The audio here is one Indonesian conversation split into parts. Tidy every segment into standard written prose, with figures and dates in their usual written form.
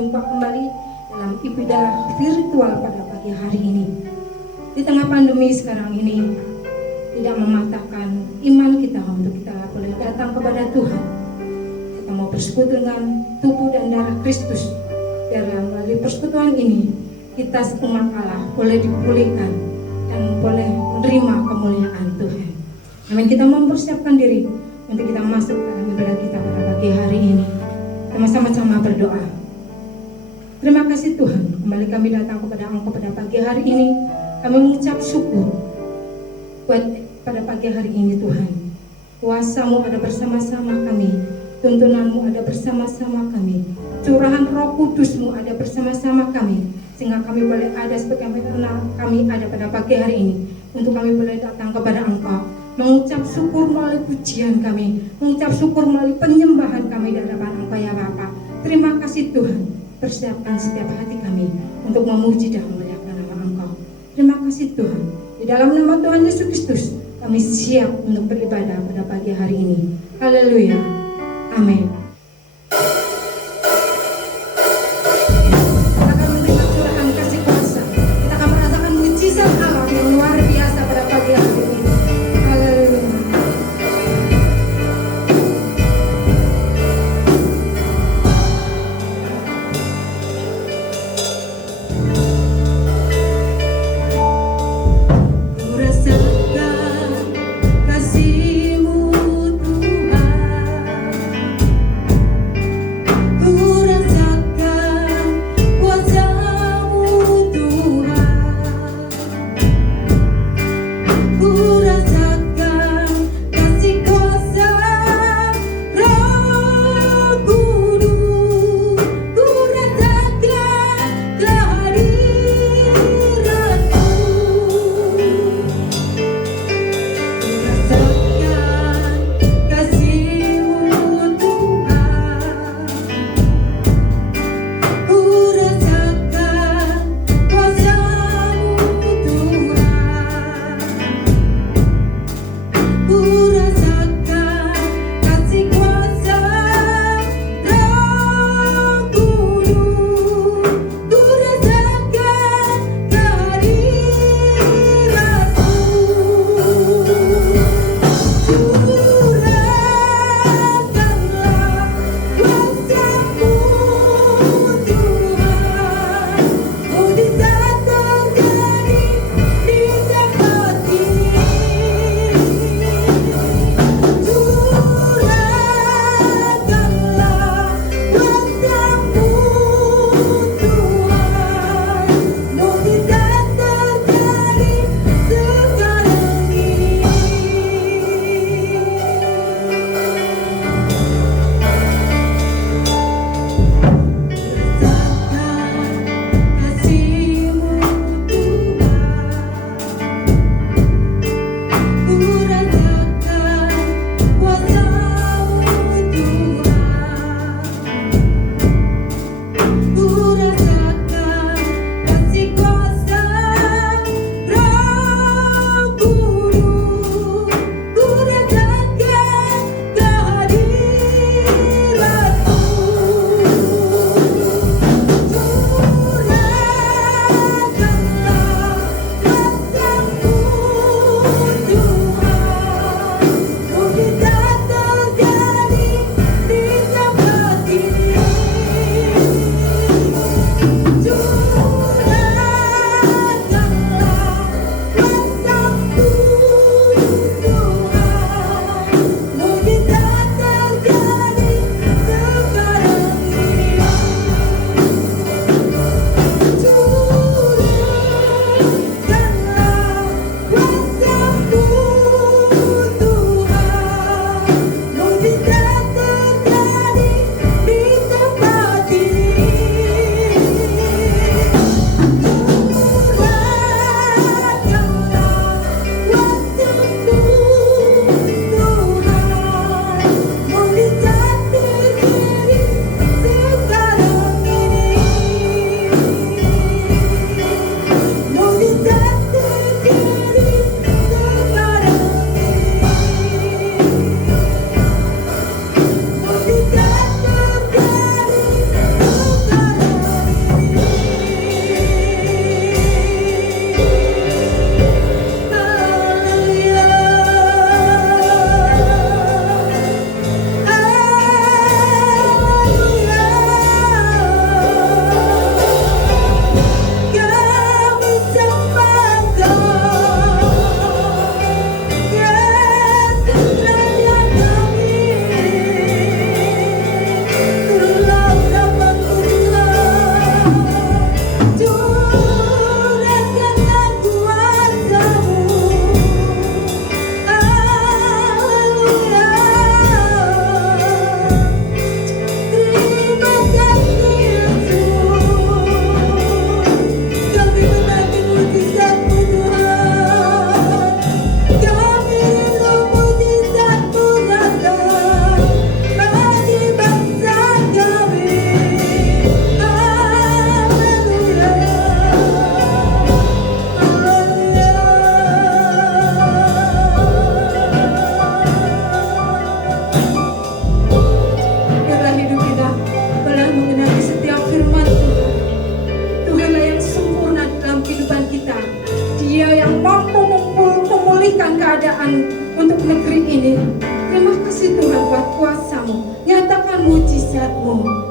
berjumpa kembali dalam ibadah virtual pada pagi hari ini. Di tengah pandemi sekarang ini, tidak mematahkan iman kita untuk kita boleh datang kepada Tuhan. Kita mau bersekutu dengan tubuh dan darah Kristus. Biar melalui persekutuan ini, kita seumat Allah boleh dipulihkan dan boleh menerima kemuliaan Tuhan. Amin. Kita mempersiapkan diri untuk kita masuk dalam ibadah kita pada pagi hari ini. Kita sama-sama berdoa. Terima kasih Tuhan, kembali kami datang kepada Engkau pada pagi hari ini. Kami mengucap syukur buat pada pagi hari ini Tuhan. Kuasa-Mu ada bersama-sama kami, tuntunan-Mu ada bersama-sama kami, curahan Roh Kudus-Mu ada bersama-sama kami, sehingga kami boleh ada sebagaimana kami ada pada pagi hari ini, untuk kami boleh datang kepada Engkau, mengucap syukur melalui pujian kami, mengucap syukur melalui penyembahan kami di hadapan Engkau ya Bapa. Terima kasih Tuhan, persiapkan setiap hati kami untuk memuji dan memuliakan nama Engkau. Terima kasih Tuhan, di dalam nama Tuhan Yesus Kristus kami siap untuk beribadah pada pagi hari ini. Haleluya, amin. Kita akan menerima curahan kasih kuasa, kita akan merasakan mujizat Allah yang luar biasa pada pagi hari ini. mujizat-Mu.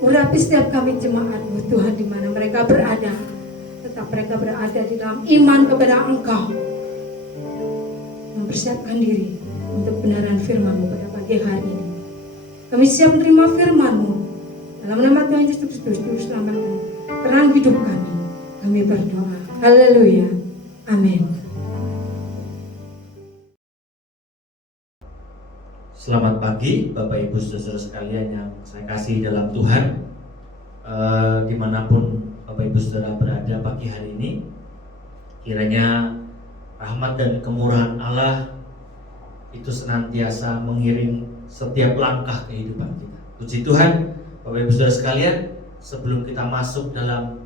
Urapi setiap kami jemaat-Mu Tuhan di mana mereka berada. Tetap mereka berada di dalam iman kepada Engkau. Mempersiapkan diri untuk kebenaran firman-Mu pada pagi hari ini. Kami siap menerima firman-Mu. Dalam nama Tuhan Yesus Kristus, Juru Selamat dan terang hidup kami. Kami berdoa. Haleluya. Amin. Selamat pagi Bapak Ibu Saudara sekalian yang saya kasih dalam Tuhan, dimanapun Bapak Ibu Saudara berada pagi hari ini, kiranya rahmat dan kemurahan Allah itu senantiasa mengiring setiap langkah kehidupan kita. Puji Tuhan Bapak Ibu Saudara sekalian, sebelum kita masuk dalam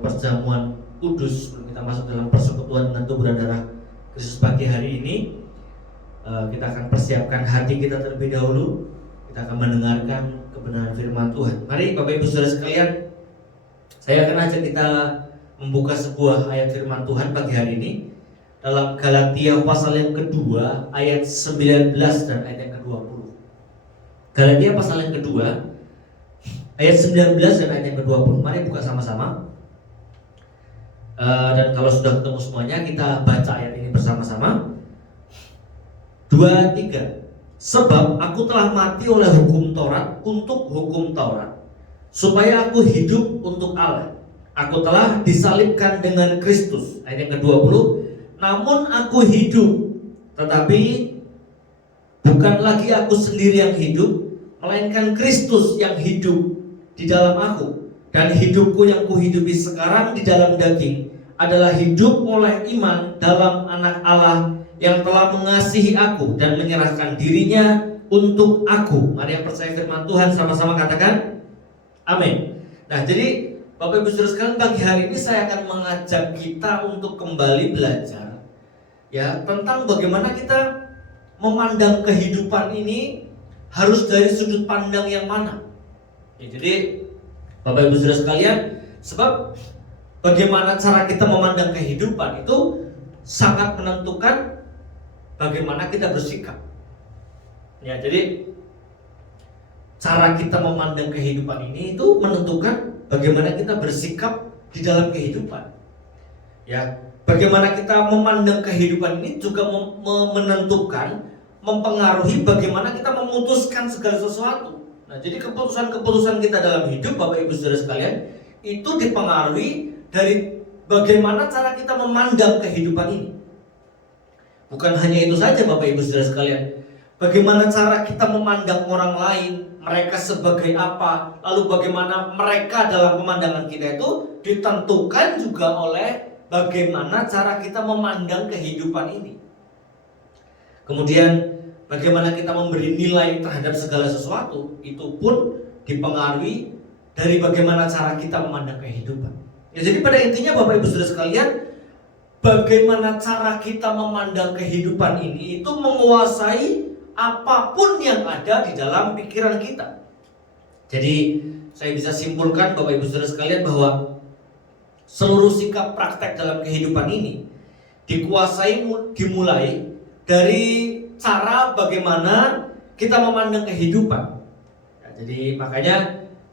perjamuan kudus, sebelum kita masuk dalam persekutuan dengan tubuh dan darah Kristus pagi hari ini, kita akan persiapkan hati kita terlebih dahulu. Kita akan mendengarkan kebenaran kebenaran firman Tuhan. Mari Bapak Ibu Saudara sekalian, saya akan ajak kita membuka sebuah ayat firman Tuhan pagi hari ini dalam Galatia pasal yang kedua ayat 19 dan ayat yang ke-20. Galatia pasal yang kedua ayat 19 dan ayat yang ke-20. Mari buka sama-sama. Dan kalau sudah ketemu semuanya, kita baca ayat ini bersama-sama. 2, 3. Sebab aku telah mati oleh hukum Taurat untuk hukum Taurat, supaya aku hidup untuk Allah. Aku telah disalibkan dengan Kristus. Ayat yang ke-20. Namun aku hidup, tetapi bukan lagi aku sendiri yang hidup, melainkan Kristus yang hidup di dalam aku. Dan hidupku yang kuhidupi sekarang di dalam daging adalah hidup oleh iman dalam Anak Allah yang telah mengasihi aku dan menyerahkan dirinya untuk aku. Mari yang percaya firman Tuhan sama-sama katakan amin. Nah, jadi Bapak Ibu Saudara sekalian, pagi hari ini saya akan mengajak kita untuk kembali belajar ya tentang bagaimana kita memandang kehidupan ini harus dari sudut pandang yang mana. Ya, jadi Bapak Ibu Saudara sekalian, sebab bagaimana cara kita memandang kehidupan itu sangat menentukan bagaimana kita bersikap. Ya, jadi cara kita memandang kehidupan ini itu menentukan bagaimana kita bersikap di dalam kehidupan. Ya, bagaimana kita memandang kehidupan ini juga menentukan, mempengaruhi bagaimana kita memutuskan segala sesuatu. Nah, jadi keputusan-keputusan kita dalam hidup, Bapak Ibu Saudara sekalian, itu dipengaruhi dari bagaimana cara kita memandang kehidupan ini. Bukan hanya itu saja Bapak Ibu Saudara sekalian, bagaimana cara kita memandang orang lain, mereka sebagai apa, lalu bagaimana mereka dalam pemandangan kita itu ditentukan juga oleh bagaimana cara kita memandang kehidupan ini. Kemudian bagaimana kita memberi nilai terhadap segala sesuatu, itu pun dipengaruhi dari bagaimana cara kita memandang kehidupan. Ya, jadi pada intinya Bapak Ibu Saudara sekalian, bagaimana cara kita memandang kehidupan ini itu menguasai apapun yang ada di dalam pikiran kita. Jadi saya bisa simpulkan Bapak Ibu Saudara sekalian bahwa seluruh sikap praktek dalam kehidupan ini dimulai dari cara bagaimana kita memandang kehidupan. Ya, jadi makanya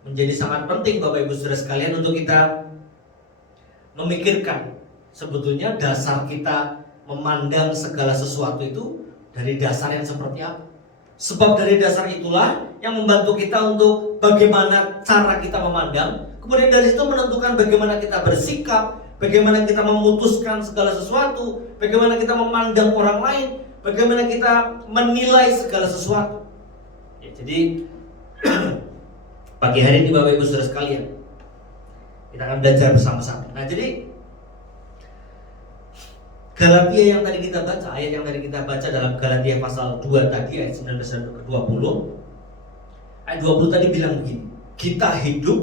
menjadi sangat penting Bapak Ibu Saudara sekalian untuk kita memikirkan sebetulnya dasar kita memandang segala sesuatu itu dari dasar yang seperti apa. Sebab dari dasar itulah yang membantu kita untuk bagaimana cara kita memandang. Kemudian dari situ menentukan bagaimana kita bersikap, bagaimana kita memutuskan segala sesuatu, bagaimana kita memandang orang lain, bagaimana kita menilai segala sesuatu. Ya, jadi pagi hari ini Bapak Ibu Saudara sekalian, kita akan belajar bersama-sama. Nah, jadi Galatia yang tadi kita baca, ayat yang tadi kita baca dalam Galatia pasal 2 tadi, ayat 19 dan 20. Ayat 20 tadi bilang begini, kita hidup,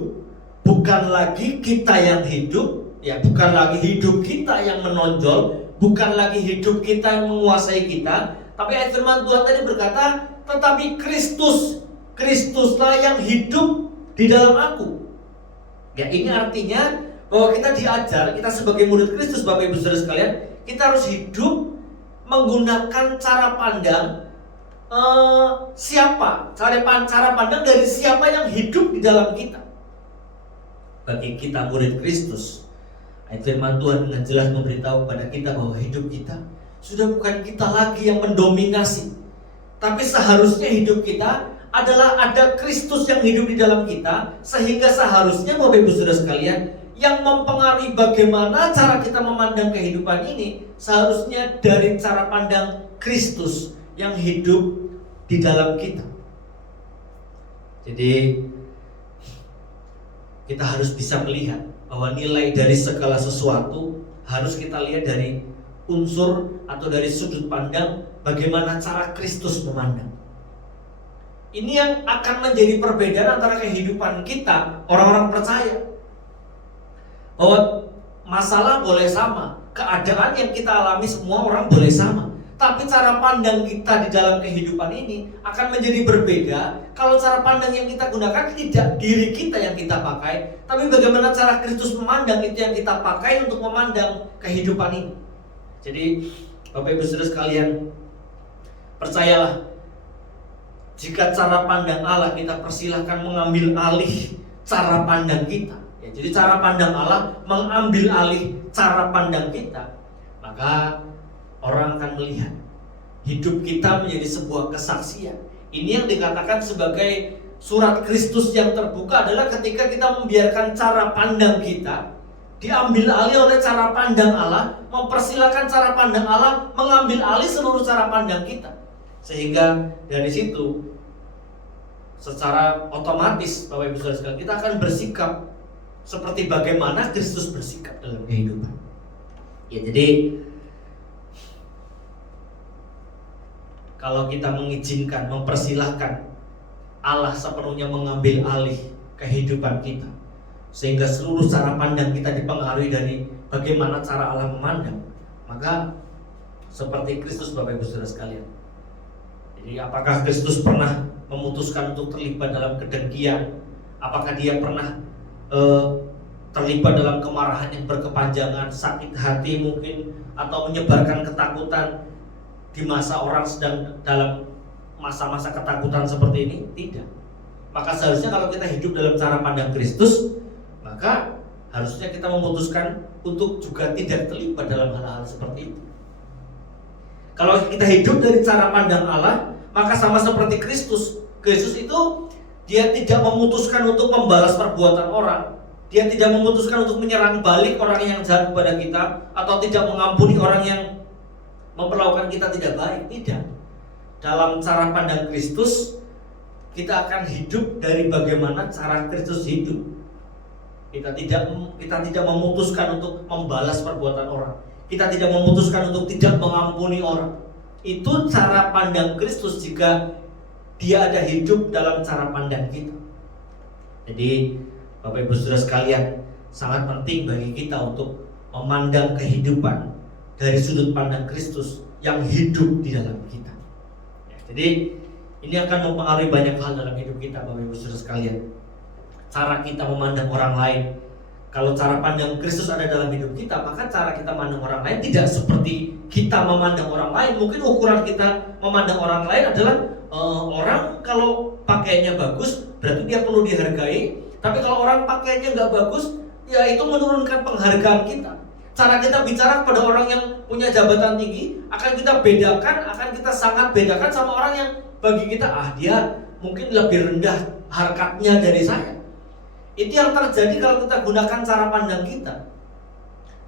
bukan lagi kita yang hidup, ya, bukan lagi hidup kita yang menonjol, bukan lagi hidup kita yang menguasai kita, tapi ayat firman Tuhan tadi berkata, tetapi Kristuslah yang hidup di dalam aku. Ya, ini artinya bahwa kita diajar, kita sebagai murid Kristus Bapak Ibu Saudara sekalian, kita harus hidup menggunakan cara pandang cara pandang dari siapa yang hidup di dalam kita. Bagi kita murid Kristus, ayat firman Tuhan dengan jelas memberitahu kepada kita bahwa hidup kita sudah bukan kita lagi yang mendominasi, tapi seharusnya hidup kita adalah ada Kristus yang hidup di dalam kita, sehingga seharusnya Bapak Ibu Saudara sekalian, yang mempengaruhi bagaimana cara kita memandang kehidupan ini seharusnya dari cara pandang Kristus yang hidup di dalam kita. Jadi kita harus bisa melihat bahwa nilai dari segala sesuatu harus kita lihat dari unsur atau dari sudut pandang bagaimana cara Kristus memandang. Ini yang akan menjadi perbedaan antara kehidupan kita, orang-orang percaya. Bahwa masalah boleh sama, keadaan yang kita alami semua orang boleh sama, Tapi cara pandang kita di dalam kehidupan ini akan menjadi berbeda kalau cara pandang yang kita gunakan tidak diri kita yang kita pakai, tapi bagaimana cara Kristus memandang itu yang kita pakai untuk memandang kehidupan ini. Jadi Bapak Ibu Saudara sekalian, percayalah, jika cara pandang Allah kita persilahkan mengambil alih cara pandang kita. Ya, jadi cara pandang Allah mengambil alih cara pandang kita, maka orang akan melihat hidup kita menjadi sebuah kesaksian. Ini yang dikatakan sebagai surat Kristus yang terbuka adalah ketika kita membiarkan cara pandang kita diambil alih oleh cara pandang Allah, mempersilahkan cara pandang Allah mengambil alih seluruh cara pandang kita. Sehingga dari situ secara otomatis Bapak Ibu Saudara sekalian, kita akan bersikap seperti bagaimana Kristus bersikap dalam kehidupan. Ya, jadi kalau kita mengizinkan, mempersilahkan Allah sepenuhnya mengambil alih kehidupan kita, sehingga seluruh cara pandang kita dipengaruhi dari bagaimana cara Allah memandang, maka seperti Kristus Bapak Ibu Saudara sekalian. Jadi apakah Kristus pernah memutuskan untuk terlibat dalam kedengkian? Apakah dia pernah terlibat dalam kemarahan yang berkepanjangan, sakit hati mungkin, atau menyebarkan ketakutan di masa orang sedang dalam masa-masa ketakutan seperti ini? Tidak. Maka seharusnya kalau kita hidup dalam cara pandang Kristus, maka harusnya kita memutuskan untuk juga tidak terlibat dalam hal-hal seperti itu. Kalau kita hidup dari cara pandang Allah, maka sama seperti Kristus. Kristus itu dia tidak memutuskan untuk membalas perbuatan orang. Dia tidak memutuskan untuk menyerang balik orang yang jahat kepada kita, atau tidak mengampuni orang yang memperlakukan kita tidak baik. Tidak. Dalam cara pandang Kristus, kita akan hidup dari bagaimana cara Kristus hidup. Kita tidak memutuskan untuk membalas perbuatan orang. Kita tidak memutuskan untuk tidak mengampuni orang. Itu cara pandang Kristus jika dia ada hidup dalam cara pandang kita. Jadi Bapak Ibu Saudara sekalian, sangat penting bagi kita untuk memandang kehidupan dari sudut pandang Kristus yang hidup di dalam kita. Ya, jadi ini akan mempengaruhi banyak hal dalam hidup kita Bapak Ibu Saudara sekalian. Cara kita memandang orang lain. Kalau cara pandang Kristus ada dalam hidup kita, maka cara kita memandang orang lain tidak seperti kita memandang orang lain. Mungkin ukuran kita memandang orang lain adalah orang kalau pakaiannya bagus berarti dia perlu dihargai. Tapi kalau orang pakaiannya nggak bagus, ya itu menurunkan penghargaan kita. Cara kita bicara kepada orang yang punya jabatan tinggi akan kita bedakan, akan kita sangat bedakan sama orang yang bagi kita dia mungkin lebih rendah harkatnya dari saya. Itu yang terjadi kalau kita gunakan cara pandang kita.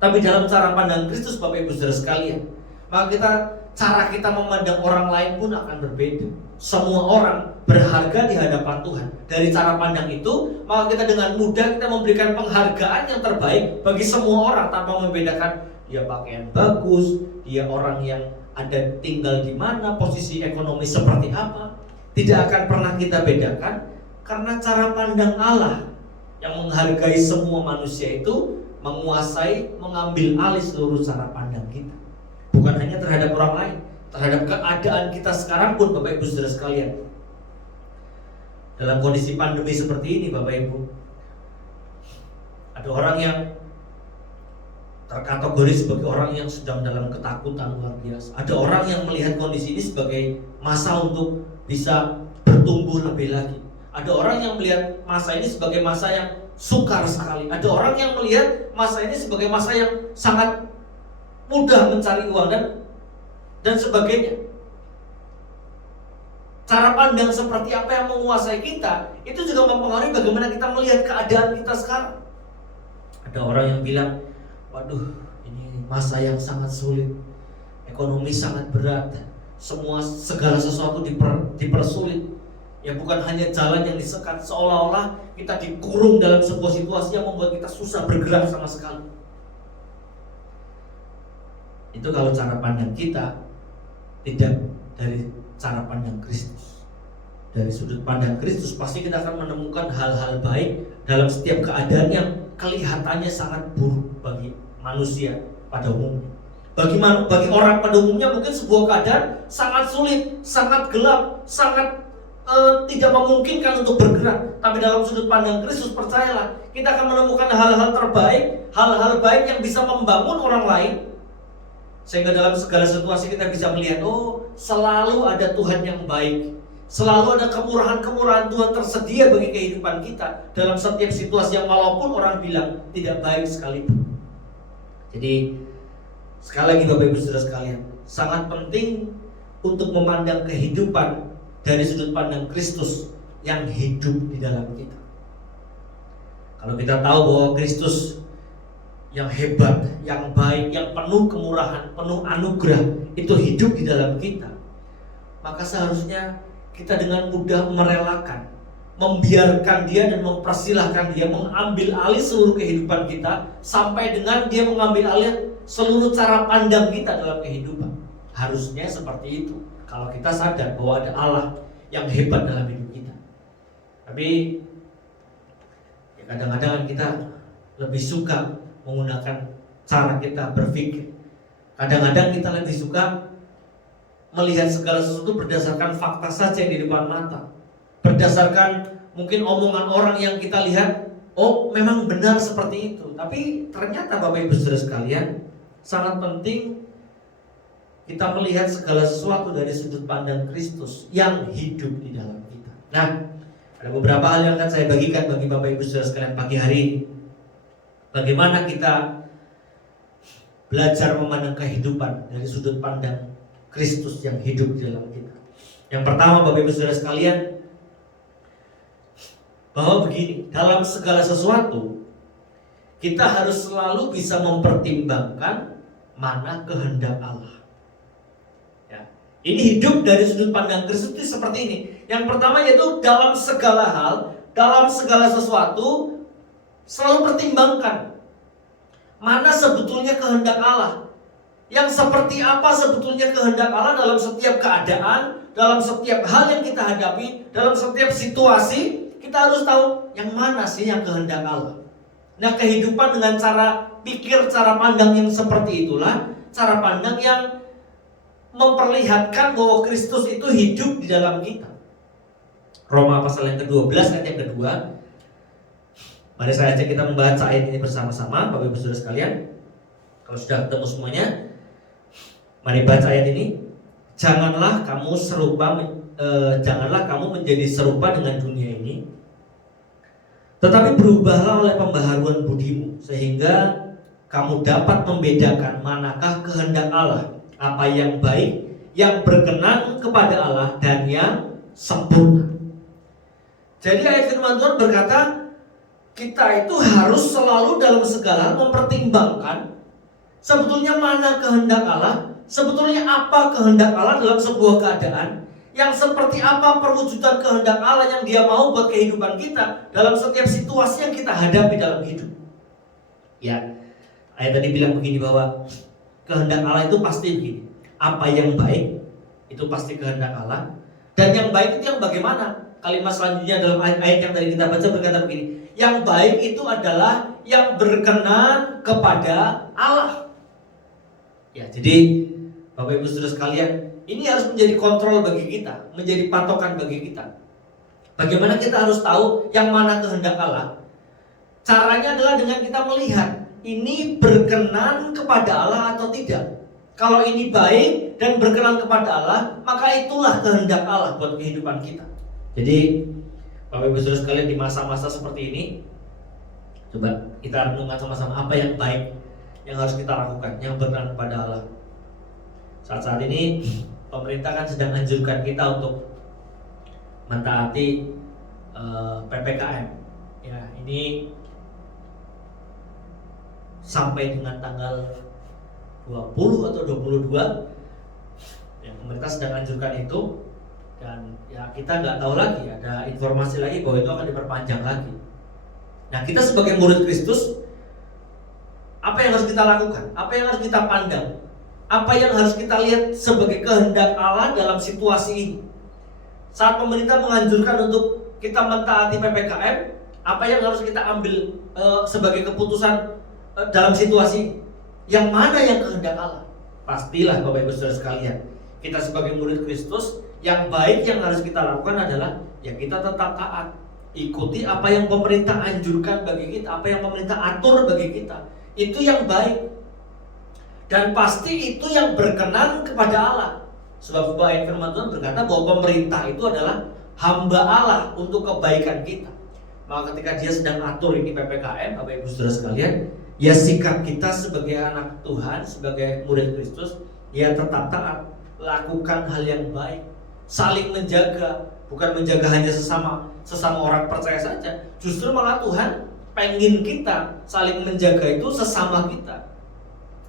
Tapi dalam cara pandang Kristus Bapak Ibu Saudara sekalian, maka cara kita memandang orang lain pun akan berbeda. Semua orang berharga di hadapan Tuhan. Dari cara pandang itu, maka kita dengan mudah kita memberikan penghargaan yang terbaik bagi semua orang tanpa membedakan dia pakaian bagus, dia orang yang ada tinggal di mana, posisi ekonomi seperti apa. Tidak akan pernah kita bedakan, karena cara pandang Allah yang menghargai semua manusia itu menguasai, mengambil alih seluruh cara pandang kita. Bukan hanya terhadap orang lain, terhadap keadaan kita sekarang pun Bapak Ibu Saudara sekalian. Dalam kondisi pandemi seperti ini Bapak Ibu, ada orang yang terkategori sebagai orang yang sedang dalam ketakutan luar biasa. Ada orang yang melihat kondisi ini sebagai masa untuk bisa bertumbuh lebih lagi. Ada orang yang melihat masa ini sebagai masa yang sukar sekali. Ada orang yang melihat masa ini sebagai masa yang sangat mudah mencari uang dan sebagainya. Cara pandang seperti apa yang menguasai kita, itu juga mempengaruhi bagaimana kita melihat keadaan kita sekarang. Ada orang yang bilang, waduh, ini masa yang sangat sulit, ekonomi sangat berat, segala sesuatu dipersulit. Ya bukan hanya jalan yang disekat, seolah-olah kita dikurung dalam sebuah situasi yang membuat kita susah bergerak sama sekali. Itu kalau cara pandang kita tidak dari cara pandang Kristus. Dari sudut pandang Kristus pasti kita akan menemukan hal-hal baik dalam setiap keadaan yang kelihatannya sangat buruk bagi manusia pada umumnya. Bagi orang pada umumnya mungkin sebuah keadaan sangat sulit, sangat gelap, sangat tidak memungkinkan untuk bergerak. Tapi dalam sudut pandang Kristus, percayalah, kita akan menemukan hal-hal terbaik, hal-hal baik yang bisa membangun orang lain. Sehingga dalam segala situasi kita bisa melihat, oh, selalu ada Tuhan yang baik. Selalu ada kemurahan-kemurahan Tuhan tersedia bagi kehidupan kita dalam setiap situasi yang walaupun orang bilang tidak baik sekalipun. Jadi sekali lagi Bapak Ibu Saudara sekalian, sangat penting untuk memandang kehidupan dari sudut pandang Kristus yang hidup di dalam kita. Kalau kita tahu bahwa Kristus yang hebat, yang baik, yang penuh kemurahan, penuh anugerah itu hidup di dalam kita, maka seharusnya kita dengan mudah merelakan, membiarkan dia dan mempersilahkan dia mengambil alih seluruh kehidupan kita, sampai dengan dia mengambil alih seluruh cara pandang kita dalam kehidupan. Harusnya seperti itu kalau kita sadar bahwa ada Allah yang hebat dalam hidup kita. Tapi ya kadang-kadang kita lebih suka menggunakan cara kita berpikir. Kadang-kadang kita lebih suka melihat segala sesuatu berdasarkan fakta saja yang di depan mata, berdasarkan mungkin omongan orang yang kita lihat, oh memang benar seperti itu. Tapi ternyata Bapak Ibu Saudara sekalian, sangat penting kita melihat segala sesuatu dari sudut pandang Kristus yang hidup di dalam kita. Nah, ada beberapa hal yang akan saya bagikan bagi Bapak Ibu Saudara sekalian pagi hari ini. Bagaimana kita belajar memandang kehidupan dari sudut pandang Kristus yang hidup di dalam kita. Yang pertama Bapak Ibu Saudara sekalian, bahwa begini, dalam segala sesuatu kita harus selalu bisa mempertimbangkan mana kehendak Allah. Ya, ini hidup dari sudut pandang Kristus itu seperti ini. Yang pertama yaitu dalam segala hal, dalam segala sesuatu selalu pertimbangkan mana sebetulnya kehendak Allah. Yang seperti apa sebetulnya kehendak Allah dalam setiap keadaan, dalam setiap hal yang kita hadapi, dalam setiap situasi, kita harus tahu yang mana sih yang kehendak Allah. Nah, kehidupan dengan cara pikir, cara pandang yang seperti itulah cara pandang yang memperlihatkan bahwa Kristus itu hidup di dalam kita. Roma pasal yang ke-12 ayat yang kedua. Mari saya ajak kita membaca ayat ini bersama-sama, Bapak Ibu Saudara sekalian. Kalau sudah ketemu semuanya, mari baca ayat ini. Janganlah kamu menjadi serupa dengan dunia ini, tetapi berubahlah oleh pembaharuan budimu, sehingga kamu dapat membedakan manakah kehendak Allah, apa yang baik, yang berkenan kepada Allah, dan yang sempurna. Jadi ayat firman Tuhan berkata, kita itu harus selalu dalam segala mempertimbangkan sebetulnya mana kehendak Allah, sebetulnya apa kehendak Allah dalam sebuah keadaan, yang seperti apa perwujudan kehendak Allah yang Dia mau buat kehidupan kita dalam setiap situasi yang kita hadapi dalam hidup. Ya, ayat tadi bilang begini bahwa kehendak Allah itu pasti begini. Apa yang baik itu pasti kehendak Allah, dan yang baik itu yang bagaimana? Kalimat selanjutnya dalam ayat yang tadi kita baca berkata begini, yang baik itu adalah yang berkenan kepada Allah. Ya, jadi Bapak Ibu Saudara sekalian, ini harus menjadi kontrol bagi kita, menjadi patokan bagi kita. Bagaimana kita harus tahu yang mana kehendak Allah? Caranya adalah dengan kita melihat ini berkenan kepada Allah atau tidak. Kalau ini baik dan berkenan kepada Allah, maka itulah kehendak Allah buat kehidupan kita. Jadi Bapak Ibu Saudara sekalian, di masa-masa seperti ini, coba kita renungkan sama-sama apa yang baik yang harus kita lakukan, yang berkenan kepada Allah. Saat-saat ini pemerintah kan sedang anjurkan kita untuk mentaati PPKM. Ya, ini sampai dengan tanggal 20 atau 22 ya, pemerintah sedang anjurkan itu. Dan ya kita nggak tahu lagi, ada informasi lagi bahwa itu akan diperpanjang lagi. Nah, kita sebagai murid Kristus, apa yang harus kita lakukan? Apa yang harus kita pandang? Apa yang harus kita lihat sebagai kehendak Allah dalam situasi ini? Saat pemerintah menganjurkan untuk kita mentaati PPKM, apa yang harus kita ambil sebagai keputusan dalam situasi ini? Yang mana yang kehendak Allah? pastilah Bapak Ibu Saudara sekalian, kita sebagai murid Kristus, yang baik yang harus kita lakukan adalah ya kita tetap taat, ikuti apa yang pemerintah anjurkan bagi kita, apa yang pemerintah atur bagi kita. Itu yang baik. Dan pasti itu yang berkenan kepada Allah. Sebab sebuah ayat firman Tuhan berkata bahwa pemerintah itu adalah hamba Allah untuk kebaikan kita. Maka ketika dia sedang atur ini PPKM, Bapak Ibu Saudara sekalian, ya sikap kita sebagai anak Tuhan, sebagai murid Kristus, ya tetap taat, lakukan hal yang baik, saling menjaga, bukan menjaga hanya sesama orang percaya saja. Justru malah Tuhan pengen kita saling menjaga itu sesama kita.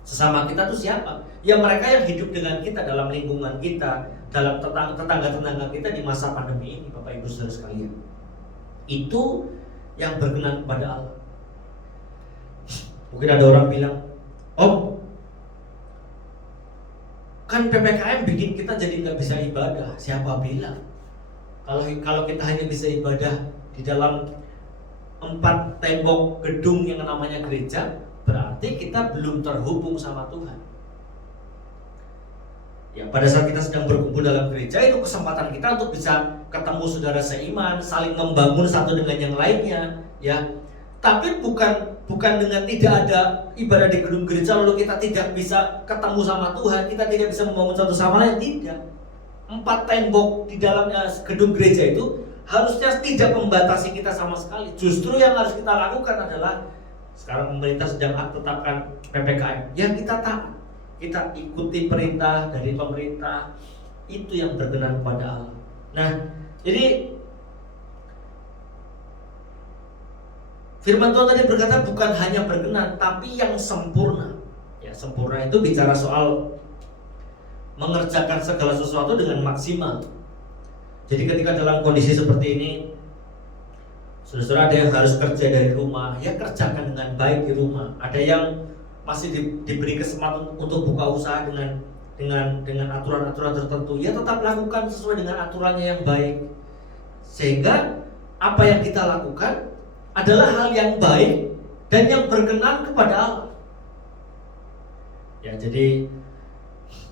Sesama kita itu siapa? Ya mereka yang hidup dengan kita dalam lingkungan kita, dalam tetangga-tetangga kita di masa pandemi ini, Bapak Ibu Saudara sekalian. Itu yang berkenan kepada Allah. Mungkin ada orang bilang, "Om, kan PPKM bikin kita jadi nggak bisa ibadah." Siapa bilang? Kalau kita hanya bisa ibadah di dalam 4 tembok gedung yang namanya gereja, berarti kita belum terhubung sama Tuhan. Ya, pada saat kita sedang berkumpul dalam gereja, itu kesempatan kita untuk bisa ketemu saudara seiman, saling membangun satu dengan yang lainnya, ya. Tapi bukan dengan tidak ada ibadah di gedung gereja lalu kita tidak bisa ketemu sama Tuhan, kita tidak bisa membangun satu sama lain, tidak. 4 tembok di dalam gedung gereja itu harusnya tidak membatasi kita sama sekali. Justru yang harus kita lakukan adalah, sekarang pemerintah sedang tetapkan PPKM, ya kita taat, kita ikuti perintah dari pemerintah, itu yang berkenan kepada Allah. Nah, jadi firman Tuhan tadi berkata bukan hanya berkenan, tapi yang sempurna. Ya, sempurna itu bicara soal mengerjakan segala sesuatu dengan maksimal. Jadi ketika dalam kondisi seperti ini, saudara-saudara, ada yang harus kerja dari rumah, ya kerjakan dengan baik di rumah. Ada yang masih diberi kesempatan untuk buka usaha dengan aturan-aturan tertentu, ya tetap lakukan sesuai dengan aturannya yang baik. Sehingga apa yang kita lakukan adalah hal yang baik dan yang berkenan kepada Allah. Ya, jadi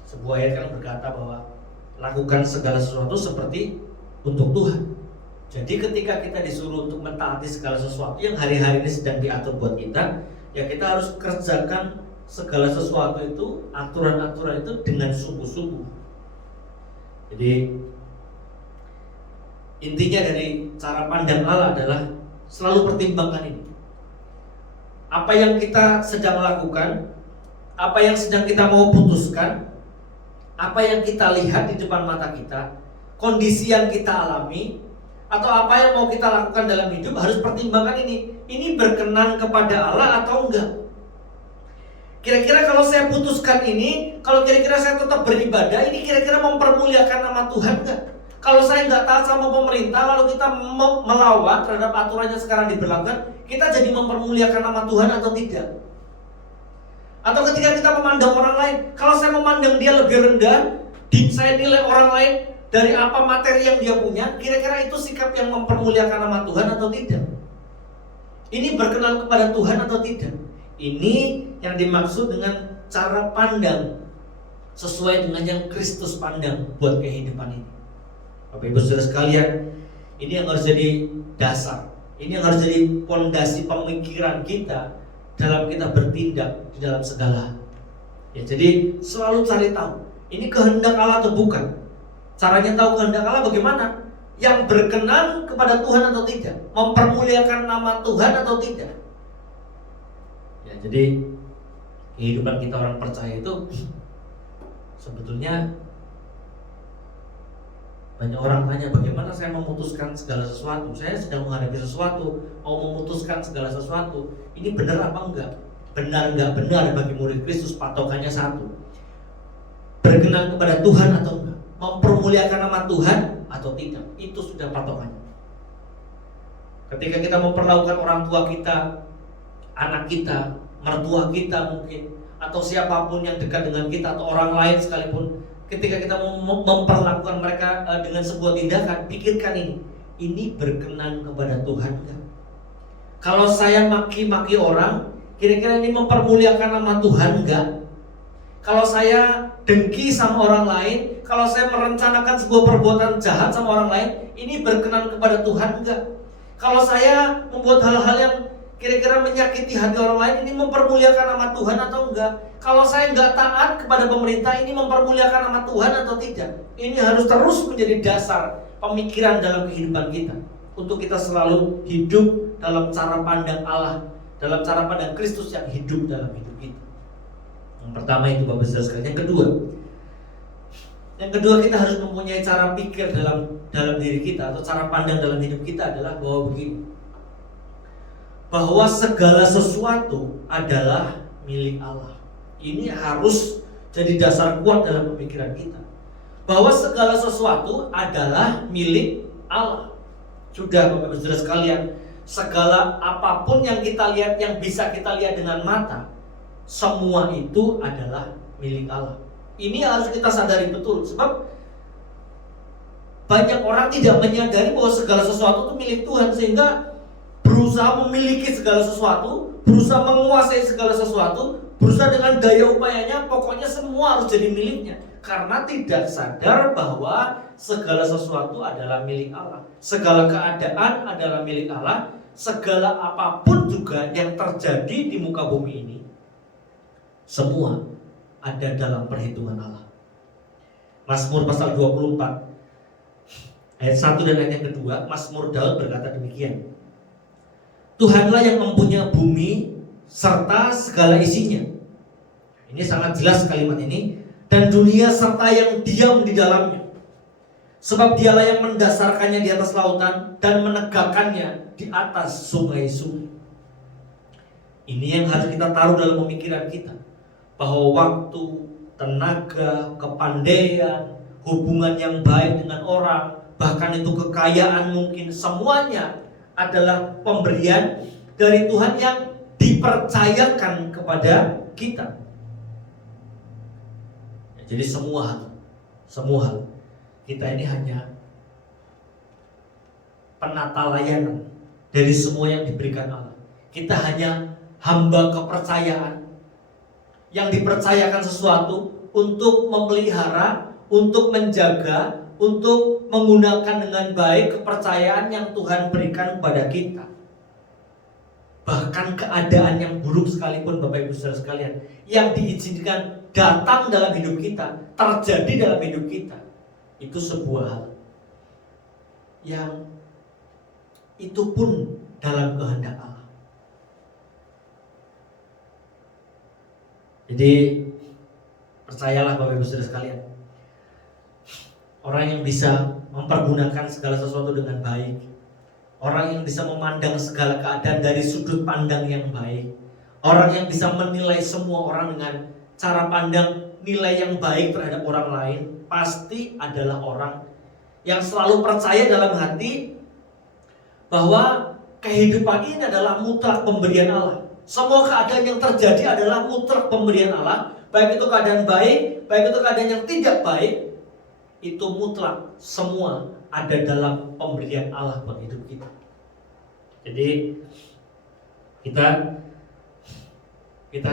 sebuah ayat kan berkata bahwa lakukan segala sesuatu seperti untuk Tuhan. Jadi ketika kita disuruh untuk mentaati segala sesuatu yang hari-hari ini sedang diatur buat kita, ya kita harus kerjakan segala sesuatu itu, aturan-aturan itu dengan sungguh-sungguh. Jadi intinya dari cara pandang Allah adalah selalu pertimbangkan ini. Apa yang kita sedang lakukan, apa yang sedang kita mau putuskan, apa yang kita lihat di depan mata kita, kondisi yang kita alami, atau apa yang mau kita lakukan dalam hidup, harus pertimbangkan ini. Ini berkenan kepada Allah atau enggak? Kira-kira kalau saya putuskan ini, kalau kira-kira saya tetap beribadah, ini kira-kira mempermuliakan nama Tuhan enggak? Kalau saya enggak taat sama pemerintah, lalu kita melawan terhadap aturannya sekarang diberlakukan, kita jadi mempermuliakan nama Tuhan atau tidak? Atau ketika kita memandang orang lain, kalau saya memandang dia lebih rendah, saya nilai orang lain dari apa materi yang dia punya, kira-kira itu sikap yang mempermuliakan nama Tuhan atau tidak? Ini berkenan kepada Tuhan atau tidak? Ini yang dimaksud dengan cara pandang sesuai dengan yang Kristus pandang buat kehidupan ini. Bapak Ibu Saudara sekalian, ini yang harus jadi dasar, ini yang harus jadi fondasi pemikiran kita dalam kita bertindak di dalam segala. Ya, jadi selalu cari tahu, ini kehendak Allah atau bukan. Caranya tahu kehendak Allah bagaimana? Yang berkenan kepada Tuhan atau tidak, mempermuliakan nama Tuhan atau tidak. Ya, jadi kehidupan kita orang percaya itu sebetulnya banyak orang tanya, bagaimana saya memutuskan segala sesuatu? Saya sedang menghadapi sesuatu, mau memutuskan segala sesuatu. Ini benar apa enggak? Benar enggak benar bagi murid Kristus patokannya satu. Berkenan kepada Tuhan atau enggak? Mempermuliakan nama Tuhan atau tidak? Itu sudah patokannya. Ketika kita memperlakukan orang tua kita, anak kita, mertua kita mungkin, atau siapapun yang dekat dengan kita, atau orang lain sekalipun, ketika kita memperlakukan mereka dengan sebuah tindakan, pikirkan ini berkenan kepada Tuhan enggak? Kalau saya maki-maki orang, kira-kira ini mempermuliakan nama Tuhan enggak? kalau saya dengki sama orang lain, kalau saya merencanakan sebuah perbuatan jahat sama orang lain, ini berkenan kepada Tuhan enggak? Kalau saya membuat hal-hal yang kira-kira menyakiti hati orang lain, ini mempermuliakan nama Tuhan atau enggak? Kalau saya enggak taat kepada pemerintah, ini mempermuliakan nama Tuhan atau tidak? Ini harus terus menjadi dasar pemikiran dalam kehidupan kita, untuk kita selalu hidup dalam cara pandang Allah, dalam cara pandang Kristus yang hidup dalam hidup kita. Yang pertama itu Bapak Saudara sekalian. Yang kedua kita harus mempunyai cara pikir dalam diri kita, atau cara pandang dalam hidup kita adalah bahwa begini, bahwa segala sesuatu adalah milik Allah. Ini harus jadi dasar kuat dalam pemikiran kita, bahwa segala sesuatu adalah milik Allah. Sudah Bapak Saudara sekalian, segala apapun yang kita lihat, yang bisa kita lihat dengan mata, semua itu adalah milik Allah. Ini harus kita sadari betul, sebab banyak orang tidak menyadari bahwa segala sesuatu itu milik Tuhan, sehingga berusaha memiliki segala sesuatu, berusaha menguasai segala sesuatu, berusaha dengan daya upayanya, pokoknya semua harus jadi miliknya, karena tidak sadar bahwa segala sesuatu adalah milik Allah. Segala keadaan adalah milik Allah. Segala apapun juga yang terjadi di muka bumi ini, semua ada dalam perhitungan Allah. Mazmur pasal 24 ayat 1 dan ayat yang kedua, Mazmur Daud berkata demikian, Tuhanlah yang mempunyai bumi serta segala isinya. Ini sangat jelas kalimat ini. Dan dunia serta yang diam di dalamnya. Sebab dialah yang mendasarkannya di atas lautan dan menegakkannya di atas sungai-sungai. Ini yang harus kita taruh dalam pemikiran kita, bahwa waktu, tenaga, kepandaian, hubungan yang baik dengan orang, bahkan itu kekayaan mungkin, semuanya adalah pemberian dari Tuhan yang dipercayakan kepada kita. Jadi semua hal kita ini hanya penata layanan dari semua yang diberikan Allah. Kita hanya hamba kepercayaan yang dipercayakan sesuatu untuk memelihara, untuk menjaga, untuk menggunakan dengan baik kepercayaan yang Tuhan berikan kepada kita. Bahkan keadaan yang buruk sekalipun Bapak Ibu Saudara sekalian, yang diizinkan datang dalam hidup kita, terjadi dalam hidup kita, itu sebuah hal yang itu pun dalam kehendak Allah. Jadi percayalah Bapak Ibu Saudara sekalian, orang yang bisa mempergunakan segala sesuatu dengan baik, orang yang bisa memandang segala keadaan dari sudut pandang yang baik, orang yang bisa menilai semua orang dengan cara pandang nilai yang baik terhadap orang lain, pasti adalah orang yang selalu percaya dalam hati bahwa kehidupan ini adalah mutlak pemberian Allah. Semua keadaan yang terjadi adalah mutlak pemberian Allah, baik itu keadaan baik, baik itu keadaan yang tidak baik, itu mutlak, semua ada dalam pemberian Allah buat hidup kita. Jadi kita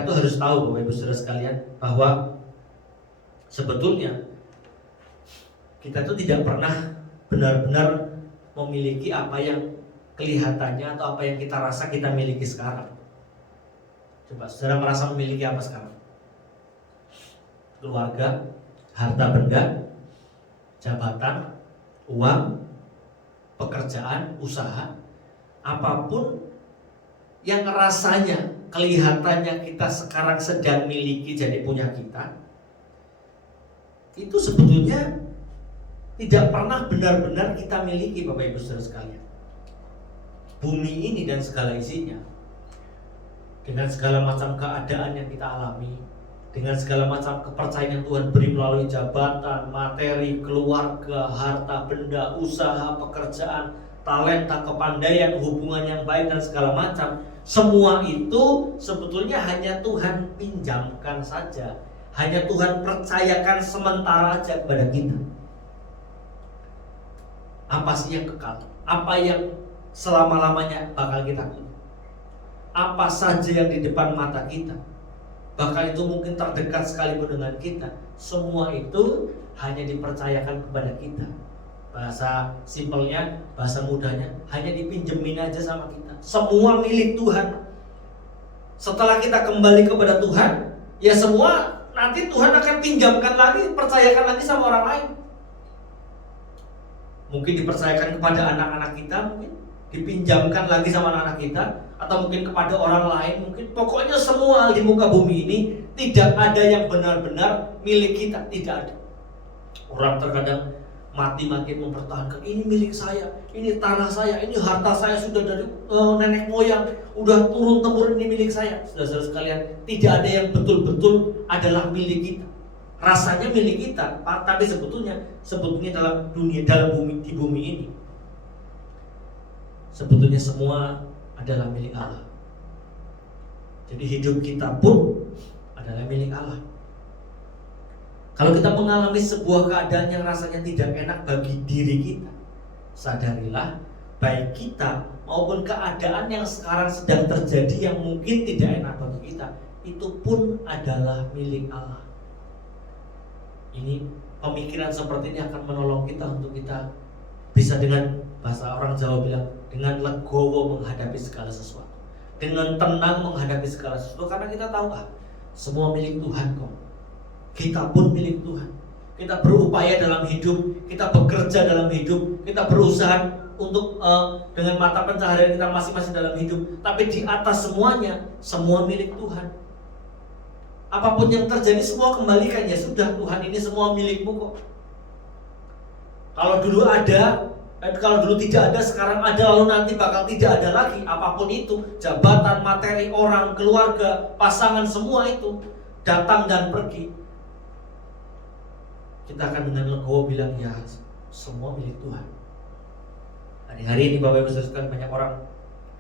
tuh harus tahu Bapak Ibu Saudara sekalian, bahwa sebetulnya kita tuh tidak pernah benar-benar memiliki apa yang kelihatannya atau apa yang kita rasa kita miliki sekarang. Coba saudara merasa memiliki apa sekarang? Keluarga, harta benda, jabatan, uang, pekerjaan, usaha, apapun yang rasanya, kelihatannya kita sekarang sedang miliki jadi punya kita, itu sebetulnya tidak pernah benar-benar kita miliki Bapak Ibu Saudara sekalian. Bumi ini dan segala isinya, dengan segala macam keadaan yang kita alami, dengan segala macam kepercayaan yang Tuhan beri melalui jabatan, materi, keluarga, harta benda, usaha, pekerjaan, talenta, kepandaian, hubungan yang baik dan segala macam, semua itu sebetulnya hanya Tuhan pinjamkan saja, hanya Tuhan percayakan sementara aja kepada kita. Apa sih yang kekal? Apa yang selama-lamanya bakal kita punya? Apa saja yang di depan mata kita bahkan itu mungkin terdekat sekalipun dengan kita, semua itu hanya dipercayakan kepada kita. Bahasa simpelnya, bahasa mudahnya, hanya dipinjemin aja sama kita. Semua milik Tuhan. Setelah kita kembali kepada Tuhan, ya semua nanti Tuhan akan pinjamkan lagi, percayakan lagi sama orang lain. Mungkin dipercayakan kepada anak-anak kita, mungkin dipinjamkan lagi sama anak-anak kita, atau mungkin kepada orang lain, mungkin. Pokoknya semua di muka bumi ini tidak ada yang benar-benar milik kita, tidak ada. Orang terkadang mati-mati mempertahankan, ini milik saya, ini tanah saya, ini harta saya sudah dari nenek moyang, udah turun-temurun, ini milik saya. Saudara-saudara sekalian, tidak ada yang betul-betul adalah milik kita. Rasanya milik kita, tapi sebetulnya dalam dunia, dalam bumi, di bumi ini, sebetulnya semua adalah milik Allah. Jadi hidup kita pun adalah milik Allah. Kalau kita mengalami sebuah keadaan yang rasanya tidak enak bagi diri kita, sadarilah, baik kita maupun keadaan yang sekarang sedang terjadi yang mungkin tidak enak bagi kita, itu pun adalah milik Allah. Ini pemikiran seperti ini akan menolong kita untuk kita bisa, dengan bahasa orang Jawa bilang, dengan legowo menghadapi segala sesuatu, dengan tenang menghadapi segala sesuatu, karena kita tahu semua milik Tuhan kok. Kita pun milik Tuhan. Kita berupaya dalam hidup, kita bekerja dalam hidup, kita berusaha untuk dengan mata pencaharian kita masing-masing dalam hidup. Tapi di atas semuanya, semua milik Tuhan. Apapun yang terjadi, semua kembalikan, ya sudah, Tuhan, ini semua milikmu kok. Kalau dulu ada, kalau dulu tidak ada, sekarang ada, lalu nanti bakal tidak ada lagi. Apapun itu, jabatan, materi, orang, keluarga, pasangan, semua itu datang dan pergi. Kita akan dengan legowo bilang, ya semua milik Tuhan. Hari-hari ini Bapak Ibu Saudara, banyak orang,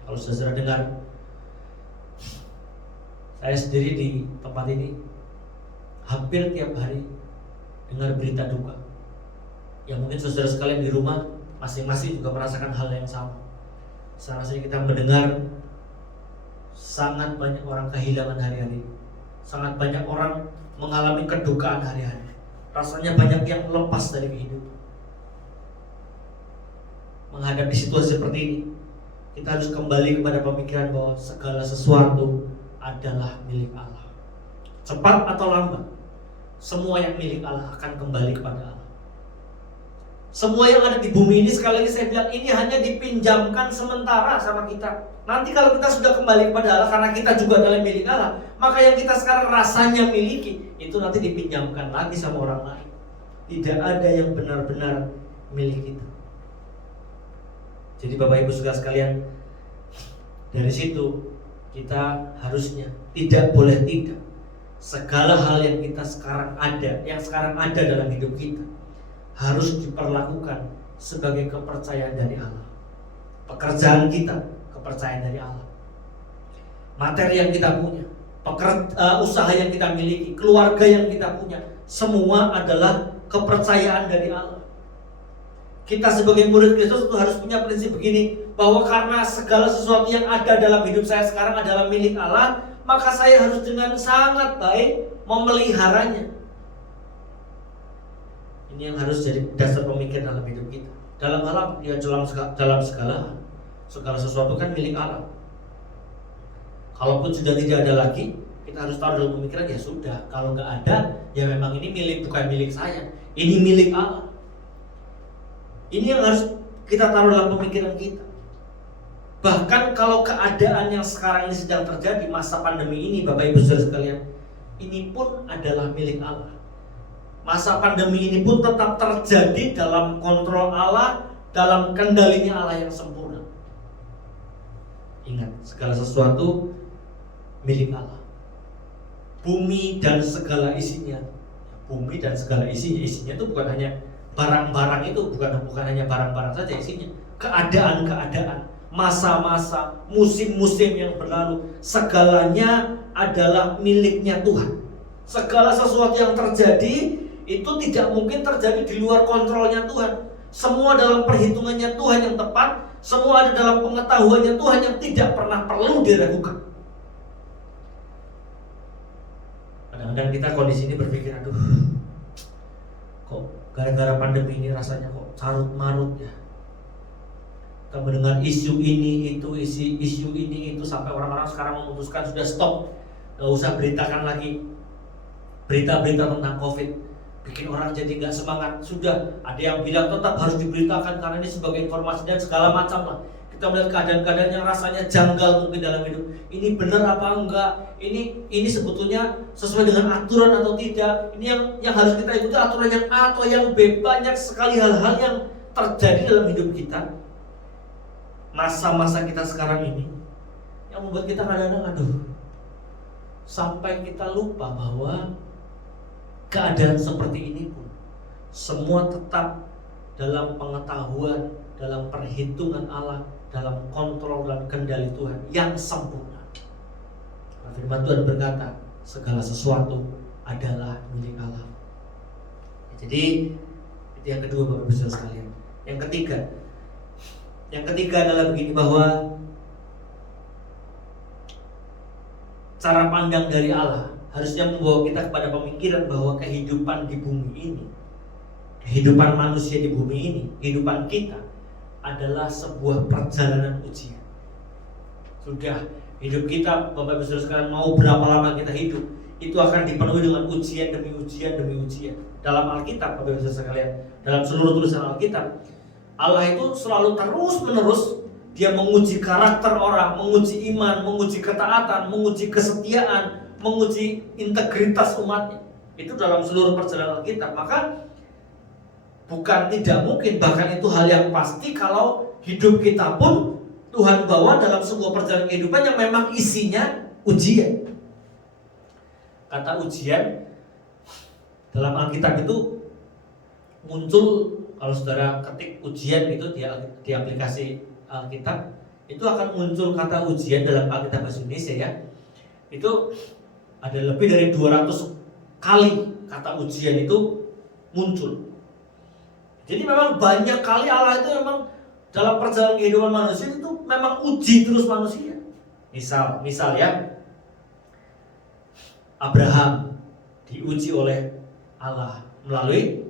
kalau saudara dengar, saya sendiri di tempat ini hampir tiap hari dengar berita duka. Ya mungkin saudara sekalian di rumah masing-masing juga merasakan hal yang sama. Seharusnya kita mendengar sangat banyak orang kehilangan hari-hari, sangat banyak orang mengalami kedukaan hari-hari. Rasanya banyak yang lepas dari kehidupan. Menghadapi situasi seperti ini, kita harus kembali kepada pemikiran bahwa segala sesuatu adalah milik Allah. Cepat atau lambat, semua yang milik Allah akan kembali kepada Allah. Semua yang ada di bumi ini, sekali lagi saya bilang, ini hanya dipinjamkan sementara sama kita. Nanti kalau kita sudah kembali kepada Allah, karena kita juga adalah milik Allah, maka yang kita sekarang rasanya miliki, itu nanti dipinjamkan lagi sama orang lain. Tidak ada yang benar-benar milik kita. Jadi Bapak Ibu Saudara sekalian, dari situ kita harusnya tidak boleh tidak, segala hal yang kita sekarang ada, yang sekarang ada dalam hidup kita, harus diperlakukan sebagai kepercayaan dari Allah. Pekerjaan kita, kepercayaan dari Allah. Materi yang kita punya, usaha yang kita miliki, keluarga yang kita punya, semua adalah kepercayaan dari Allah. Kita sebagai murid Kristus itu harus punya prinsip begini, bahwa karena segala sesuatu yang ada dalam hidup saya sekarang adalah milik Allah, maka saya harus dengan sangat baik memeliharanya. Ini yang harus jadi dasar pemikiran dalam hidup kita. Dalam hal apa? Ya dalam segala sesuatu kan milik Allah. Kalaupun sudah tidak ada lagi, kita harus taruh dalam pemikiran, ya sudah, kalau nggak ada, ya memang ini bukan milik saya, ini milik Allah. Ini yang harus kita taruh dalam pemikiran kita. Bahkan kalau keadaan yang sekarang ini sedang terjadi, masa pandemi ini, Bapak Ibu Saudara sekalian, ini pun adalah milik Allah. Masa pandemi ini pun tetap terjadi dalam kontrol Allah, dalam kendalinya Allah yang sempurna. Ingat, segala sesuatu milik Allah. Bumi dan segala isinya. Bumi dan segala isinya itu bukan hanya barang-barang, itu bukan hanya barang-barang saja isinya. Keadaan-keadaan, masa-masa, musim-musim yang berlalu, segalanya adalah miliknya Tuhan. Segala sesuatu yang terjadi itu tidak mungkin terjadi di luar kontrolnya Tuhan. Semua dalam perhitungannya Tuhan yang tepat, semua ada dalam pengetahuannya Tuhan yang tidak pernah perlu diragukan. Kadang-kadang kita kondisi ini berpikir, aduh, kok gara-gara pandemi ini rasanya kok carut marut ya. Kita mendengar isu ini itu, isu ini itu, sampai orang-orang sekarang memutuskan sudah stop, gak usah beritakan lagi berita-berita tentang COVID. Bikin orang jadi gak semangat. Sudah, ada yang bilang tetap harus diberitakan karena ini sebagai informasi dan segala macam lah. Kita melihat keadaan-keadaan yang rasanya janggal mungkin dalam hidup. Ini benar apa enggak? Ini sebetulnya sesuai dengan aturan atau tidak? Ini yang harus kita ikuti aturan yang A atau yang B. Banyak sekali hal-hal yang terjadi dalam hidup kita. Masa-masa kita sekarang ini yang membuat kita kadang-kadang aduh, sampai kita lupa bahwa keadaan seperti ini pun semua tetap dalam pengetahuan, dalam perhitungan Allah, dalam kontrol dan kendali Tuhan yang sempurna. Firman Tuhan berkata, segala sesuatu adalah milik Allah. Jadi itu yang kedua, Bapak Ibu Saudara sekalian. Yang ketiga adalah begini, bahwa cara pandang dari Allah harusnya membawa kita kepada pemikiran bahwa kehidupan di bumi ini, kehidupan manusia di bumi ini, kehidupan kita adalah sebuah perjalanan ujian. Sudah, hidup kita, Bapak Ibu Saudara sekalian, mau berapa lama kita hidup, itu akan dipenuhi dengan ujian demi ujian demi ujian. Dalam Alkitab, Bapak Ibu Saudara sekalian, dalam seluruh tulisan Alkitab, Allah itu selalu terus-menerus Dia menguji karakter orang, menguji iman, menguji ketaatan, menguji kesetiaan, menguji integritas umatnya. Itu dalam seluruh perjalanan Alkitab. Maka bukan tidak mungkin, bahkan itu hal yang pasti kalau hidup kita pun Tuhan bawa dalam sebuah perjalanan kehidupan yang memang isinya ujian. Kata ujian dalam Alkitab itu muncul, kalau saudara ketik ujian itu di aplikasi Alkitab, itu akan muncul kata ujian dalam Alkitab Bahasa Indonesia ya. Itu ada lebih dari 200 kali kata ujian itu muncul. Jadi memang banyak kali Allah itu memang dalam perjalanan kehidupan manusia itu memang uji terus manusia. Misal ya, Abraham diuji oleh Allah melalui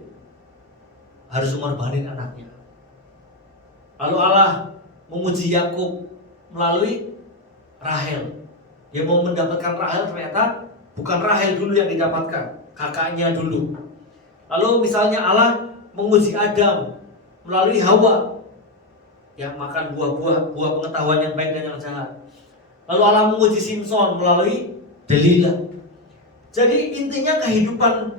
harus mengorbankan anaknya. Lalu Allah menguji Yakub melalui Rahel. Dia mau mendapatkan Rahel, ternyata bukan Rahel dulu yang didapatkan, kakaknya dulu. Lalu misalnya Allah menguji Adam melalui Hawa, yang makan buah pengetahuan yang baik dan yang jahat. Lalu Allah menguji Simson melalui Delilah. Jadi intinya kehidupan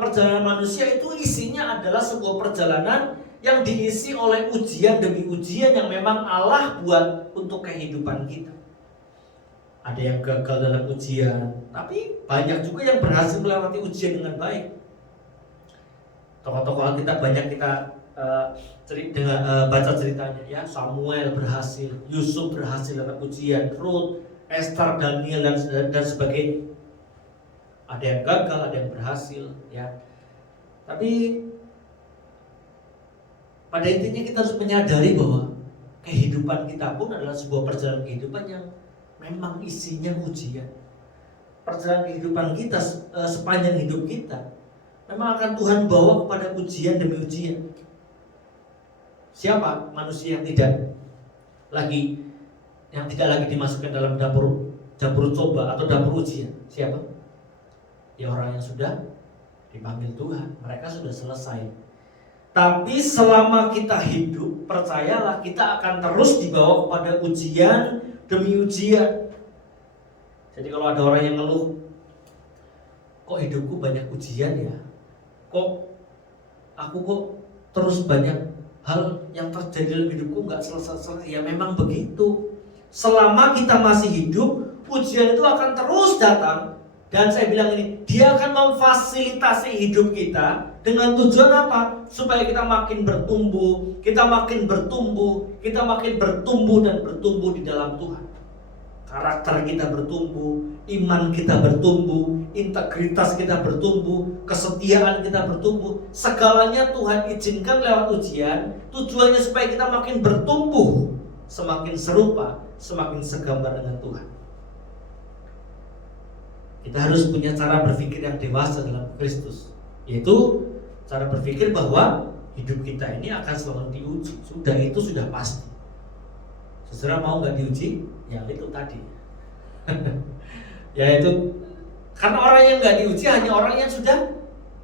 perjalanan manusia itu isinya adalah sebuah perjalanan yang diisi oleh ujian demi ujian yang memang Allah buat untuk kehidupan kita. Ada yang gagal dalam ujian, tapi banyak juga yang berhasil melewati ujian dengan baik. Tokoh-tokoh Alkitab banyak kita baca ceritanya ya. Samuel berhasil, Yusuf berhasil dalam ujian, Ruth, Esther, Daniel dan sebagainya. Ada yang gagal, ada yang berhasil ya. Tapi pada intinya kita harus menyadari bahwa kehidupan kita pun adalah sebuah perjalanan kehidupan yang memang isinya ujian. Perjalanan kehidupan kita sepanjang hidup kita memang akan Tuhan bawa kepada ujian demi ujian. Siapa manusia yang tidak lagi dimasukkan dalam dapur coba atau dapur ujian? Siapa? Ya orang yang sudah dipanggil Tuhan, mereka sudah selesai. Tapi selama kita hidup, percayalah kita akan terus dibawa kepada ujian demi ujian. Jadi kalau ada orang yang ngeluh, kok hidupku banyak ujian ya? Kok aku terus banyak hal yang terjadi dalam hidupku nggak selesai-selesai? Ya memang begitu. Selama kita masih hidup, ujian itu akan terus datang. Dan saya bilang ini, Dia akan memfasilitasi hidup kita dengan tujuan apa? Supaya kita makin bertumbuh, kita makin bertumbuh dan bertumbuh di dalam Tuhan. Karakter kita bertumbuh, iman kita bertumbuh, integritas kita bertumbuh, kesetiaan kita bertumbuh. Segalanya Tuhan izinkan lewat ujian, tujuannya supaya kita makin bertumbuh, semakin serupa, semakin segambar dengan Tuhan. Kita harus punya cara berpikir yang dewasa dalam Kristus, yaitu cara berpikir bahwa hidup kita ini akan selalu diuji. Itu sudah pasti. Saudara mau nggak diuji? Ya itu tadi. Yaitu karena orang yang nggak diuji hanya orang yang sudah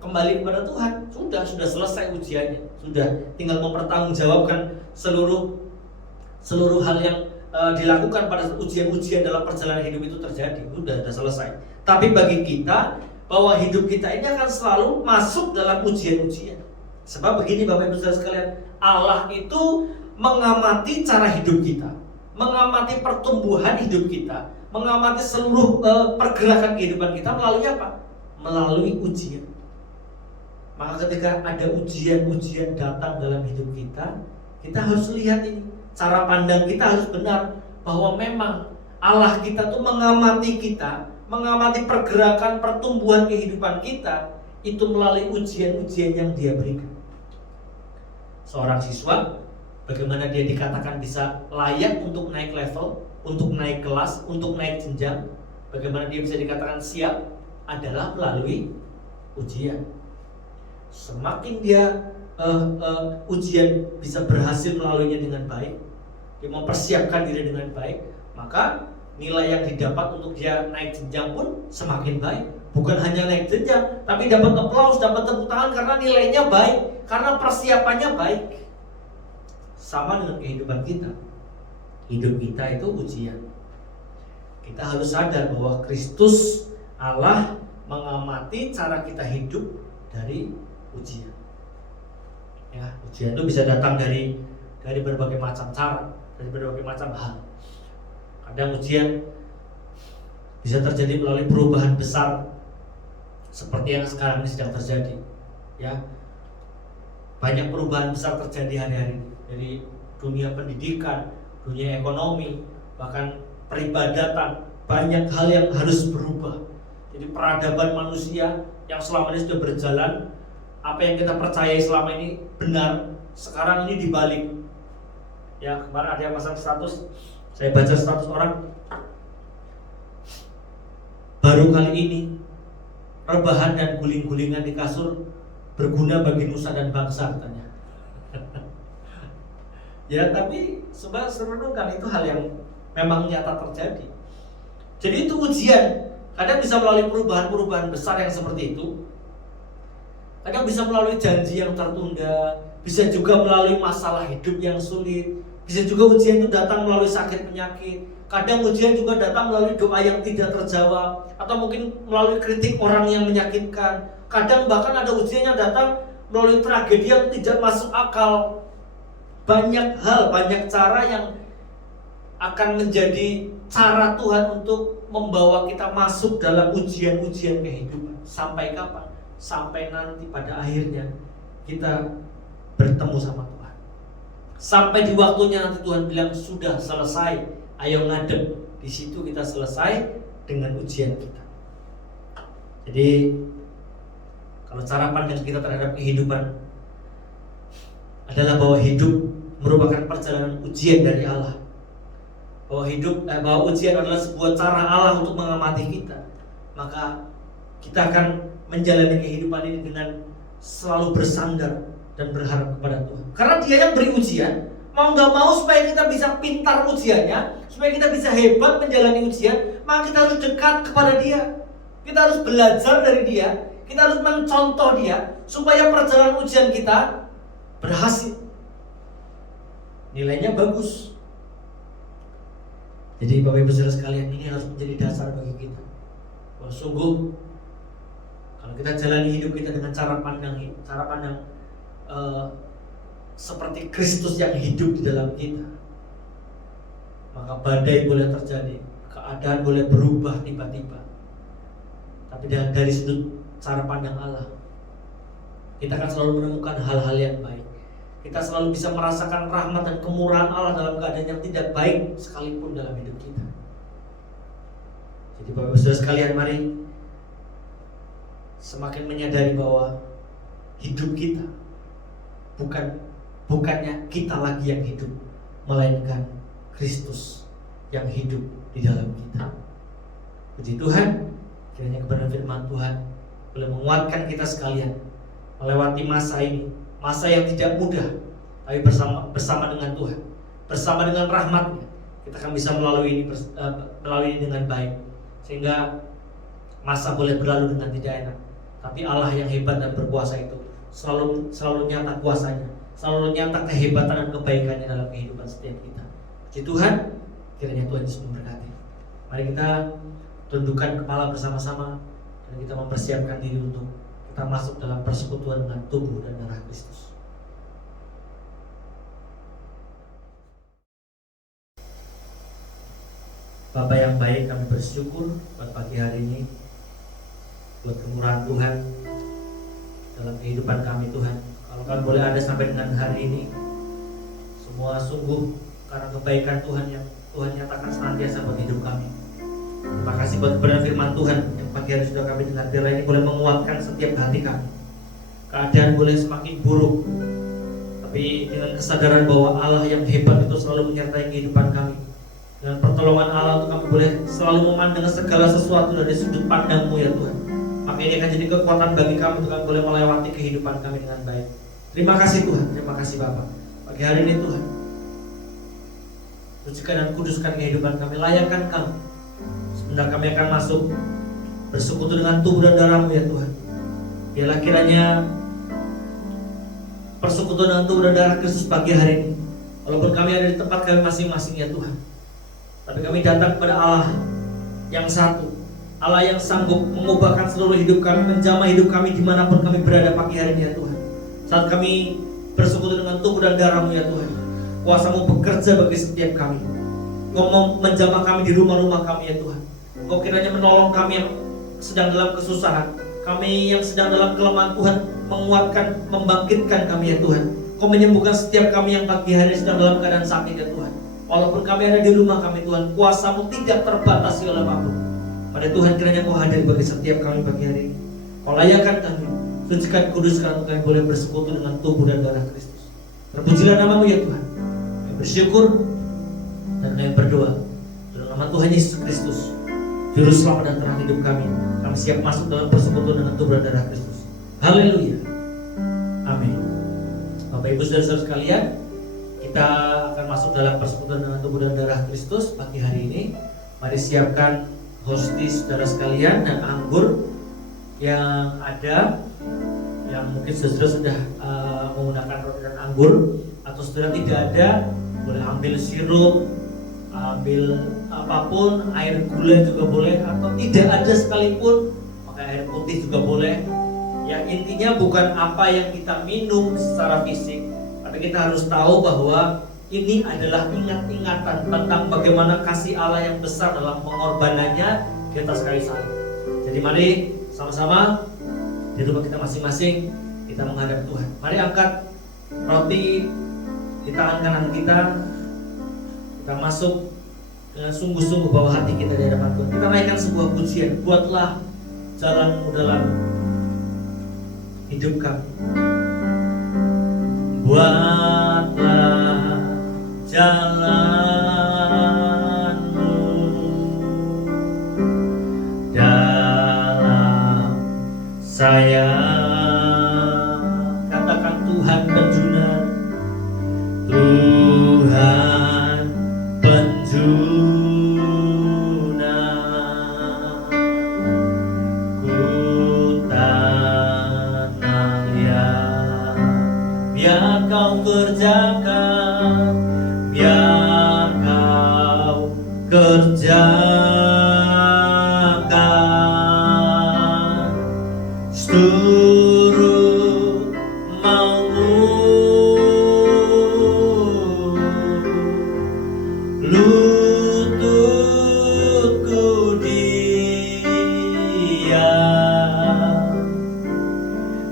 kembali kepada Tuhan. Sudah selesai ujiannya. Sudah tinggal mempertanggungjawabkan seluruh hal yang dilakukan pada ujian-ujian dalam perjalanan hidup itu terjadi. Sudah selesai. Tapi bagi kita, bahwa hidup kita ini akan selalu masuk dalam ujian-ujian. Sebab begini Bapak Ibu Saudara sekalian, Allah itu mengamati cara hidup kita, mengamati pertumbuhan hidup kita, mengamati seluruh pergerakan kehidupan kita melalui apa? Melalui ujian. Maka ketika ada ujian-ujian datang dalam hidup kita, kita harus lihat ini, cara pandang kita harus benar, bahwa memang Allah kita tuh mengamati kita, mengamati pergerakan pertumbuhan kehidupan kita itu melalui ujian-ujian yang Dia berikan. Seorang siswa, bagaimana dia dikatakan bisa layak untuk naik level, untuk naik kelas, untuk naik jenjang, bagaimana dia bisa dikatakan siap, adalah melalui ujian. Semakin dia ujian bisa berhasil melaluinya dengan baik, dia mempersiapkan diri dengan baik, maka nilai yang didapat untuk dia naik jenjang pun semakin baik. Bukan hanya naik jenjang, tapi dapat aplaus, dapat tepuk tangan karena nilainya baik, karena persiapannya baik. Sama dengan kehidupan kita. Hidup kita itu ujian. Kita harus sadar bahwa Kristus Allah mengamati cara kita hidup dari ujian. Ya, ujian itu bisa datang dari berbagai macam cara, dari berbagai macam hal. Kadang ujian bisa terjadi melalui perubahan besar seperti yang sekarang ini sedang terjadi. Ya, banyak perubahan besar terjadi hari-hari ini, dari dunia pendidikan, dunia ekonomi, bahkan peribadatan. Banyak hal yang harus berubah. Jadi peradaban manusia yang selama ini sudah berjalan, apa yang kita percayai selama ini benar, sekarang ini dibalik. Ya, kemarin ada yang pasang status, saya baca status orang, baru kali ini rebahan dan guling-gulingan di kasur berguna bagi nusa dan bangsa, katanya. Ya, tapi coba renungkan, itu hal yang memang nyata terjadi. Jadi itu ujian. Kadang bisa melalui perubahan-perubahan besar yang seperti itu. Kadang bisa melalui janji yang tertunda, bisa juga melalui masalah hidup yang sulit, bisa juga ujian itu datang melalui sakit penyakit. Kadang ujian juga datang melalui doa yang tidak terjawab, atau mungkin melalui kritik orang yang menyakitkan. Kadang bahkan ada ujian yang datang melalui tragedi yang tidak masuk akal. Banyak hal, banyak cara yang akan menjadi cara Tuhan untuk membawa kita masuk dalam ujian-ujian kehidupan. Sampai kapan? Sampai nanti pada akhirnya kita bertemu sama Tuhan. Sampai di waktunya nanti Tuhan bilang sudah selesai, ayo ngadep. Di situ kita selesai dengan ujian kita. Jadi kalau cara pandang kita terhadap kehidupan adalah bahwa hidup merupakan perjalanan ujian dari Allah. Bahwa ujian adalah sebuah cara Allah untuk mengamati kita. Maka kita akan menjalani kehidupan ini dengan selalu bersandar dan berharap kepada Tuhan. Karena Dia yang beri ujian, mau nggak mau supaya kita bisa pintar ujiannya, supaya kita bisa hebat menjalani ujian, maka kita harus dekat kepada Dia. Kita harus belajar dari Dia, kita harus mencontoh Dia, supaya perjalanan ujian kita berhasil, nilainya bagus. Jadi Bapak Ibu Saudara sekalian, ini harus menjadi dasar bagi kita. Bahwa sungguh kalau kita jalani hidup kita dengan cara pandang seperti Kristus yang hidup di dalam kita, maka badai boleh terjadi, keadaan boleh berubah tiba-tiba. Tapi dari sudut cara pandang Allah, kita akan selalu menemukan hal-hal yang baik. Kita selalu bisa merasakan rahmat dan kemurahan Allah dalam keadaan yang tidak baik sekalipun dalam hidup kita. Jadi Bapak Ibu Saudara sekalian, mari semakin menyadari bahwa hidup kita bukannya kita lagi yang hidup, melainkan Kristus yang hidup di dalam kita. Puji Tuhan, Kiranya kebenaran firman Tuhan boleh menguatkan kita sekalian melewati masa ini, masa yang tidak mudah, tapi bersama dengan Tuhan, bersama dengan rahmat-Nya, kita akan bisa melalui ini dengan baik, sehingga masa boleh berlalu dengan tidak enak, tapi Allah yang hebat dan berkuasa itu selalu nyata kuasanya, selalu nyata kehebatan dan kebaikannya dalam kehidupan setiap kita. Puji Tuhan, kiranya Tuhan Yesus memberkati. Mari kita tundukkan kepala bersama-sama dan kita mempersiapkan diri untuk kita masuk dalam persekutuan dengan tubuh dan darah Kristus. Bapa yang baik, kami bersyukur buat pagi hari ini, buat kemurahan Tuhan dalam kehidupan kami Tuhan. Kalau kami boleh ada sampai dengan hari ini, semua sungguh karena kebaikan Tuhan yang Tuhan nyatakan senantiasa buat hidup kami. Terima kasih buat kebenaran firman Tuhan yang pagi hari sudah kami dengar. Biarlah ini boleh menguatkan setiap hati kami. Keadaan boleh semakin buruk, tapi dengan kesadaran bahwa Allah yang hebat itu selalu menyertai kehidupan kami. Dengan pertolongan Allah itu kami boleh selalu memandang segala sesuatu dari sudut pandang-Mu ya Tuhan. Maka ini akan jadi kekuatan bagi kami untuk kami boleh melewati kehidupan kami dengan baik. Terima kasih Tuhan, terima kasih Bapa. Pagi hari ini Tuhan, sucikan dan kuduskan kehidupan kami, layakkan kami. Sebentar kami akan masuk bersekutu dengan tubuh dan darah-Mu ya Tuhan. Biarlah kiranya persekutuan dengan tubuh dan darah Kristus pagi hari ini, walaupun kami ada di tempat kami masing-masing ya Tuhan, tapi kami datang kepada Allah yang satu, Allah yang sanggup mengubahkan seluruh hidup kami, menjamah hidup kami dimanapun kami berada pagi hari ini ya Tuhan. Saat kami bersekutu dengan tubuh dan darah-Mu ya Tuhan, kuasa-Mu bekerja bagi setiap kami. Engkau menjamah kami di rumah-rumah kami ya Tuhan. Engkau kiranya menolong kami yang sedang dalam kesusahan, kami yang sedang dalam kelemahan Tuhan, menguatkan, membangkitkan kami ya Tuhan. Engkau menyembuhkan setiap kami yang pagi hari sedang dalam keadaan sakit ya Tuhan. Walaupun kami ada di rumah kami Tuhan, kuasa-Mu tidak terbatasi oleh apapun. Pada Tuhan kiranya Kau hadir bagi setiap kami pagi hari ini. Kau layakkan kami, sucikan, kuduskan untuk kami boleh bersekutu dengan tubuh dan darah Kristus. Terpujilah nama-Mu ya Tuhan. Kami bersyukur dan kami berdoa dalam nama Tuhan Yesus Kristus, Juru Selamat dan Terang hidup kami. Kami siap masuk dalam persekutuan dengan tubuh dan darah Kristus. Haleluya. Amin. Bapak Ibu Saudara sekalian, kita akan masuk dalam persekutuan dengan tubuh dan darah Kristus pagi hari ini. Mari siapkan hostis saudara sekalian dan anggur yang ada, yang mungkin saudara sudah menggunakan roti dan anggur, atau saudara tidak ada, boleh ambil sirup, ambil apapun, air gula juga boleh, atau tidak ada sekalipun, maka air putih juga boleh. Yang intinya bukan apa yang kita minum secara fisik, tapi kita harus tahu bahwa ini adalah ingat-ingatan tentang bagaimana kasih Allah yang besar dalam pengorbanannya di atas kayu salib. Jadi mari sama-sama di rumah kita masing-masing kita menghadap Tuhan. Mari angkat roti di tangan kanan kita. Kita masuk dengan sungguh-sungguh bawa hati kita di hadapan Tuhan. Kita naikkan sebuah pujian, buatlah jalan-Mu dalam hidup kami. Buatlah jalan-Mu dalam saya. Katakan Tuhan penjunan, Tuhan penjunan, ku tenang ya. Biar Kau kerjakan, biar Kau kerjakan seluruh mau-Mu. Lututku diam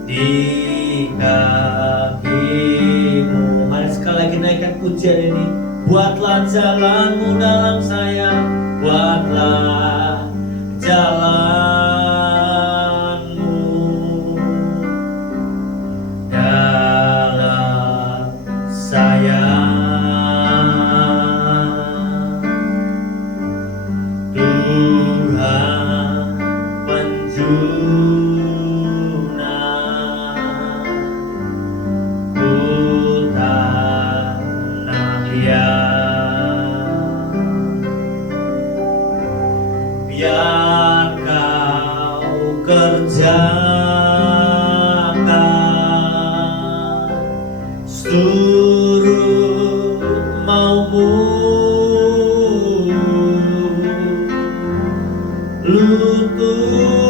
di kaki-Mu. Mari sekali lagi naikkan pujian ini. Buatlah jalan-Mu dalam saya, buatlah jalan-Mu dalam saya. Tuhan tanah liat. Biar kau kerjakan seturut maumu, lututku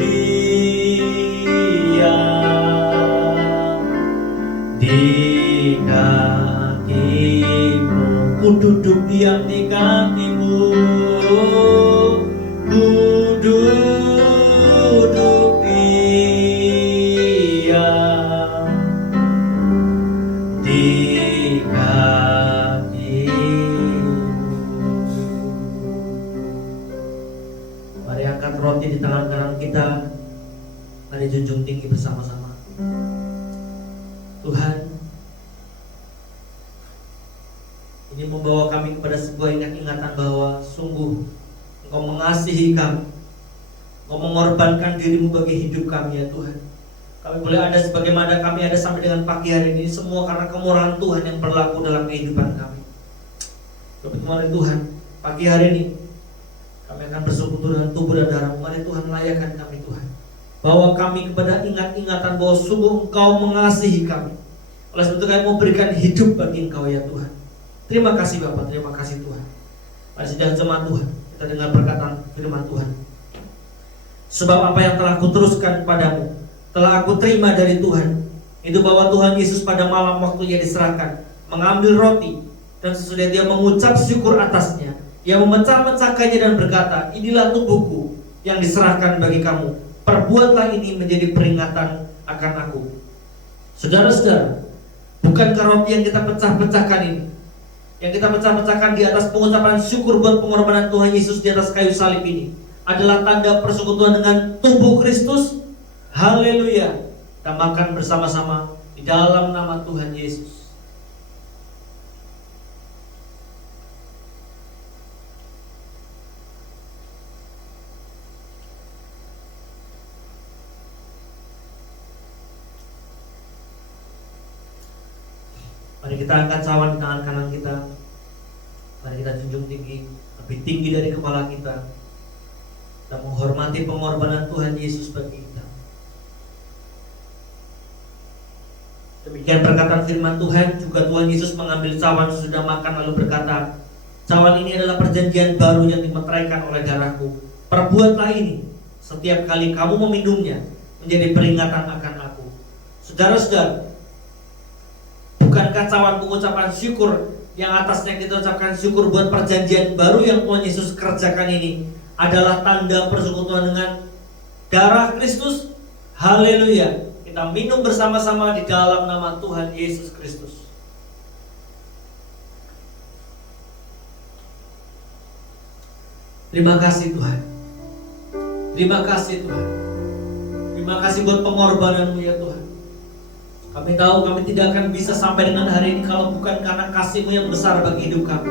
diam di kakimu, ku duduk diam di kakimu, ku duduk diam di kakimu. Mari angkat roti di tangan kanan kita, mari junjung tinggi bersama-sama. Tuhan, ini membawa kami kepada sebuah ingatan bahwa sungguh Engkau mengasihi kami, Engkau mengorbankan dirimu bagi hidup kami ya Tuhan. Kami boleh ada sebagaimana kami ada sampai dengan pagi hari ini, semua karena kemurahan Tuhan yang berlaku dalam kehidupan kami. Mari Tuhan, pagi hari ini kami akan bersekutu dengan tubuh dan darah. Mari Tuhan layakan kami Tuhan, bawa kami kepada ingat-ingatan bahwa sungguh Engkau mengasihi kami. Oleh sebab itu kami mau berikan hidup bagi Engkau ya Tuhan. Terima kasih Bapak, terima kasih Tuhan. Mari sedang jemaat Tuhan, kita dengar perkataan firman Tuhan. Sebab apa yang telah kuteruskan padamu, telah aku terima dari Tuhan, itu bahwa Tuhan Yesus pada malam waktu Ia diserahkan, mengambil roti, dan sesudah Dia mengucap syukur atasnya, Ia memecah-mecahkannya dan berkata, inilah tubuhku yang diserahkan bagi kamu. Perbuatlah ini menjadi peringatan akan aku. Saudara-saudara, bukankah roti yang kita pecah-pecahkan ini, yang kita pecah-pecahkan di atas pengucapan syukur buat pengorbanan Tuhan Yesus di atas kayu salib ini, adalah tanda persekutuan dengan tubuh Kristus? Haleluya. Kita makan bersama-sama di dalam nama Tuhan Yesus. Mari kita angkat cawan di tangan kanan kita. Mari kita junjung tinggi, lebih tinggi dari kepala kita. Kita menghormati pengorbanan Tuhan Yesus bagi kita. Demikian perkataan firman Tuhan. Juga Tuhan Yesus mengambil cawan sesudah makan lalu berkata, cawan ini adalah perjanjian baru yang dimeteraikan oleh darahku. Perbuatlah ini setiap kali kamu meminumnya menjadi peringatan akan aku. Saudara-saudara, bukankah cawan pengucapan syukur yang atasnya kita ucapkan syukur buat perjanjian baru yang Tuhan Yesus kerjakan ini adalah tanda persekutuan dengan darah Kristus? Haleluya. Kita minum bersama-sama di dalam nama Tuhan Yesus Kristus. Terima kasih Tuhan. Terima kasih Tuhan. Terima kasih buat pengorbanan-Mu ya Tuhan. Kami tahu kami tidak akan bisa sampai dengan hari ini kalau bukan karena kasih-Mu yang besar bagi hidup kami.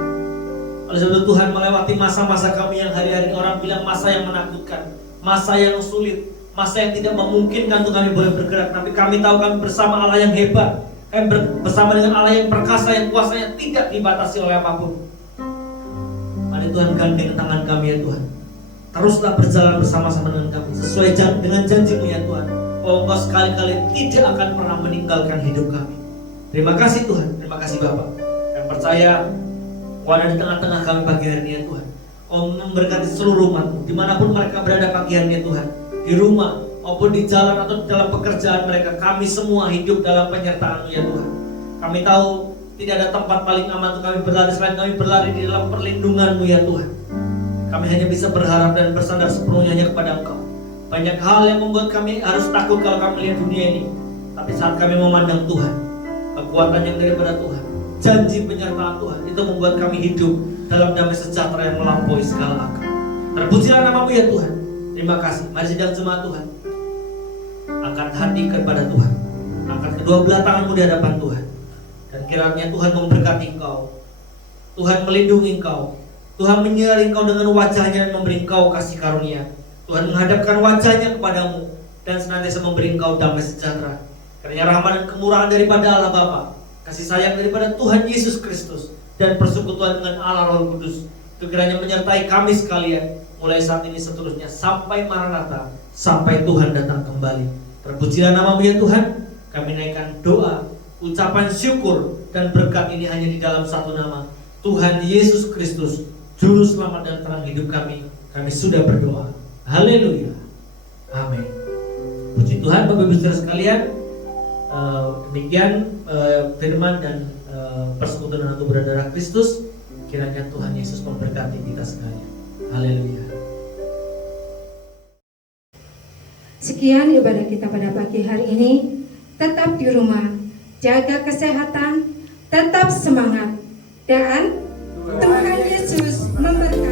Oleh sebab itu Tuhan, melewati masa-masa kami yang hari-hari ini orang bilang masa yang menakutkan, masa yang sulit, masa yang tidak memungkinkan untuk kami boleh bergerak. Tapi kami tahu kami bersama Allah yang hebat. Kami bersama dengan Allah yang perkasa, yang kuasanya tidak dibatasi oleh apapun. Mari Tuhan gandeng tangan kami ya Tuhan. Teruslah berjalan bersama-sama dengan kami sesuai dengan janji-Mu ya Tuhan, bahwa Engkau sekali-kali tidak akan pernah meninggalkan hidup kami. Terima kasih Tuhan, terima kasih Bapak. Kami percaya Engkau ada di tengah-tengah kami pagi hari ini ya Tuhan. Engkau memberkati seluruh umat-Mu dimanapun mereka berada pagi hari ini ya Tuhan, di rumah maupun di jalan atau dalam pekerjaan mereka. Kami semua hidup dalam penyertaan-Mu ya Tuhan. Kami tahu tidak ada tempat paling aman untuk kami berlari selain kami berlari di dalam perlindungan-Mu ya Tuhan. Kami hanya bisa berharap dan bersandar sepenuhnya hanya kepada Engkau. Banyak hal yang membuat kami harus takut kalau kami melihat dunia ini. Tapi saat kami memandang Tuhan, kekuatan yang daripada Tuhan, janji penyertaan Tuhan, itu membuat kami hidup dalam damai sejahtera yang melampaui segala akal. Terpujilah nama-Mu ya Tuhan. Terima kasih. Mari sidang jemaat Tuhan, angkat hati kepada Tuhan, angkat kedua belah tanganmu di hadapan Tuhan, dan kiranya Tuhan memberkati engkau, Tuhan melindungi engkau, Tuhan menyinari engkau dengan wajahnya dan memberi engkau kasih karunia. Tuhan menghadapkan wajahnya kepadamu dan senantiasa memberi engkau damai sejahtera. Karena rahmat dan kemurahan daripada Allah Bapa, kasih sayang daripada Tuhan Yesus Kristus, dan persekutuan dengan Allah Roh Kudus itu kiranya menyertai kami sekalian mulai saat ini seterusnya sampai Maranatha, sampai Tuhan datang kembali. Terpujilah nama-Mu ya Tuhan. Kami naikkan doa, ucapan syukur dan berkat ini hanya di dalam satu nama, Tuhan Yesus Kristus, Juru Selamat dan terang hidup kami. Kami sudah berdoa. Haleluya. Amin. Puji Tuhan Bapak Ibu Saudara sekalian. Demikian firman dan persekutuan dengan tubuh dan darah Kristus. Kiranya Tuhan Yesus memberkati kita sekalian. Haleluya. Sekian ibadah kita pada pagi hari ini. Tetap di rumah, jaga kesehatan, tetap semangat, dan Tuhan Yesus memberkati.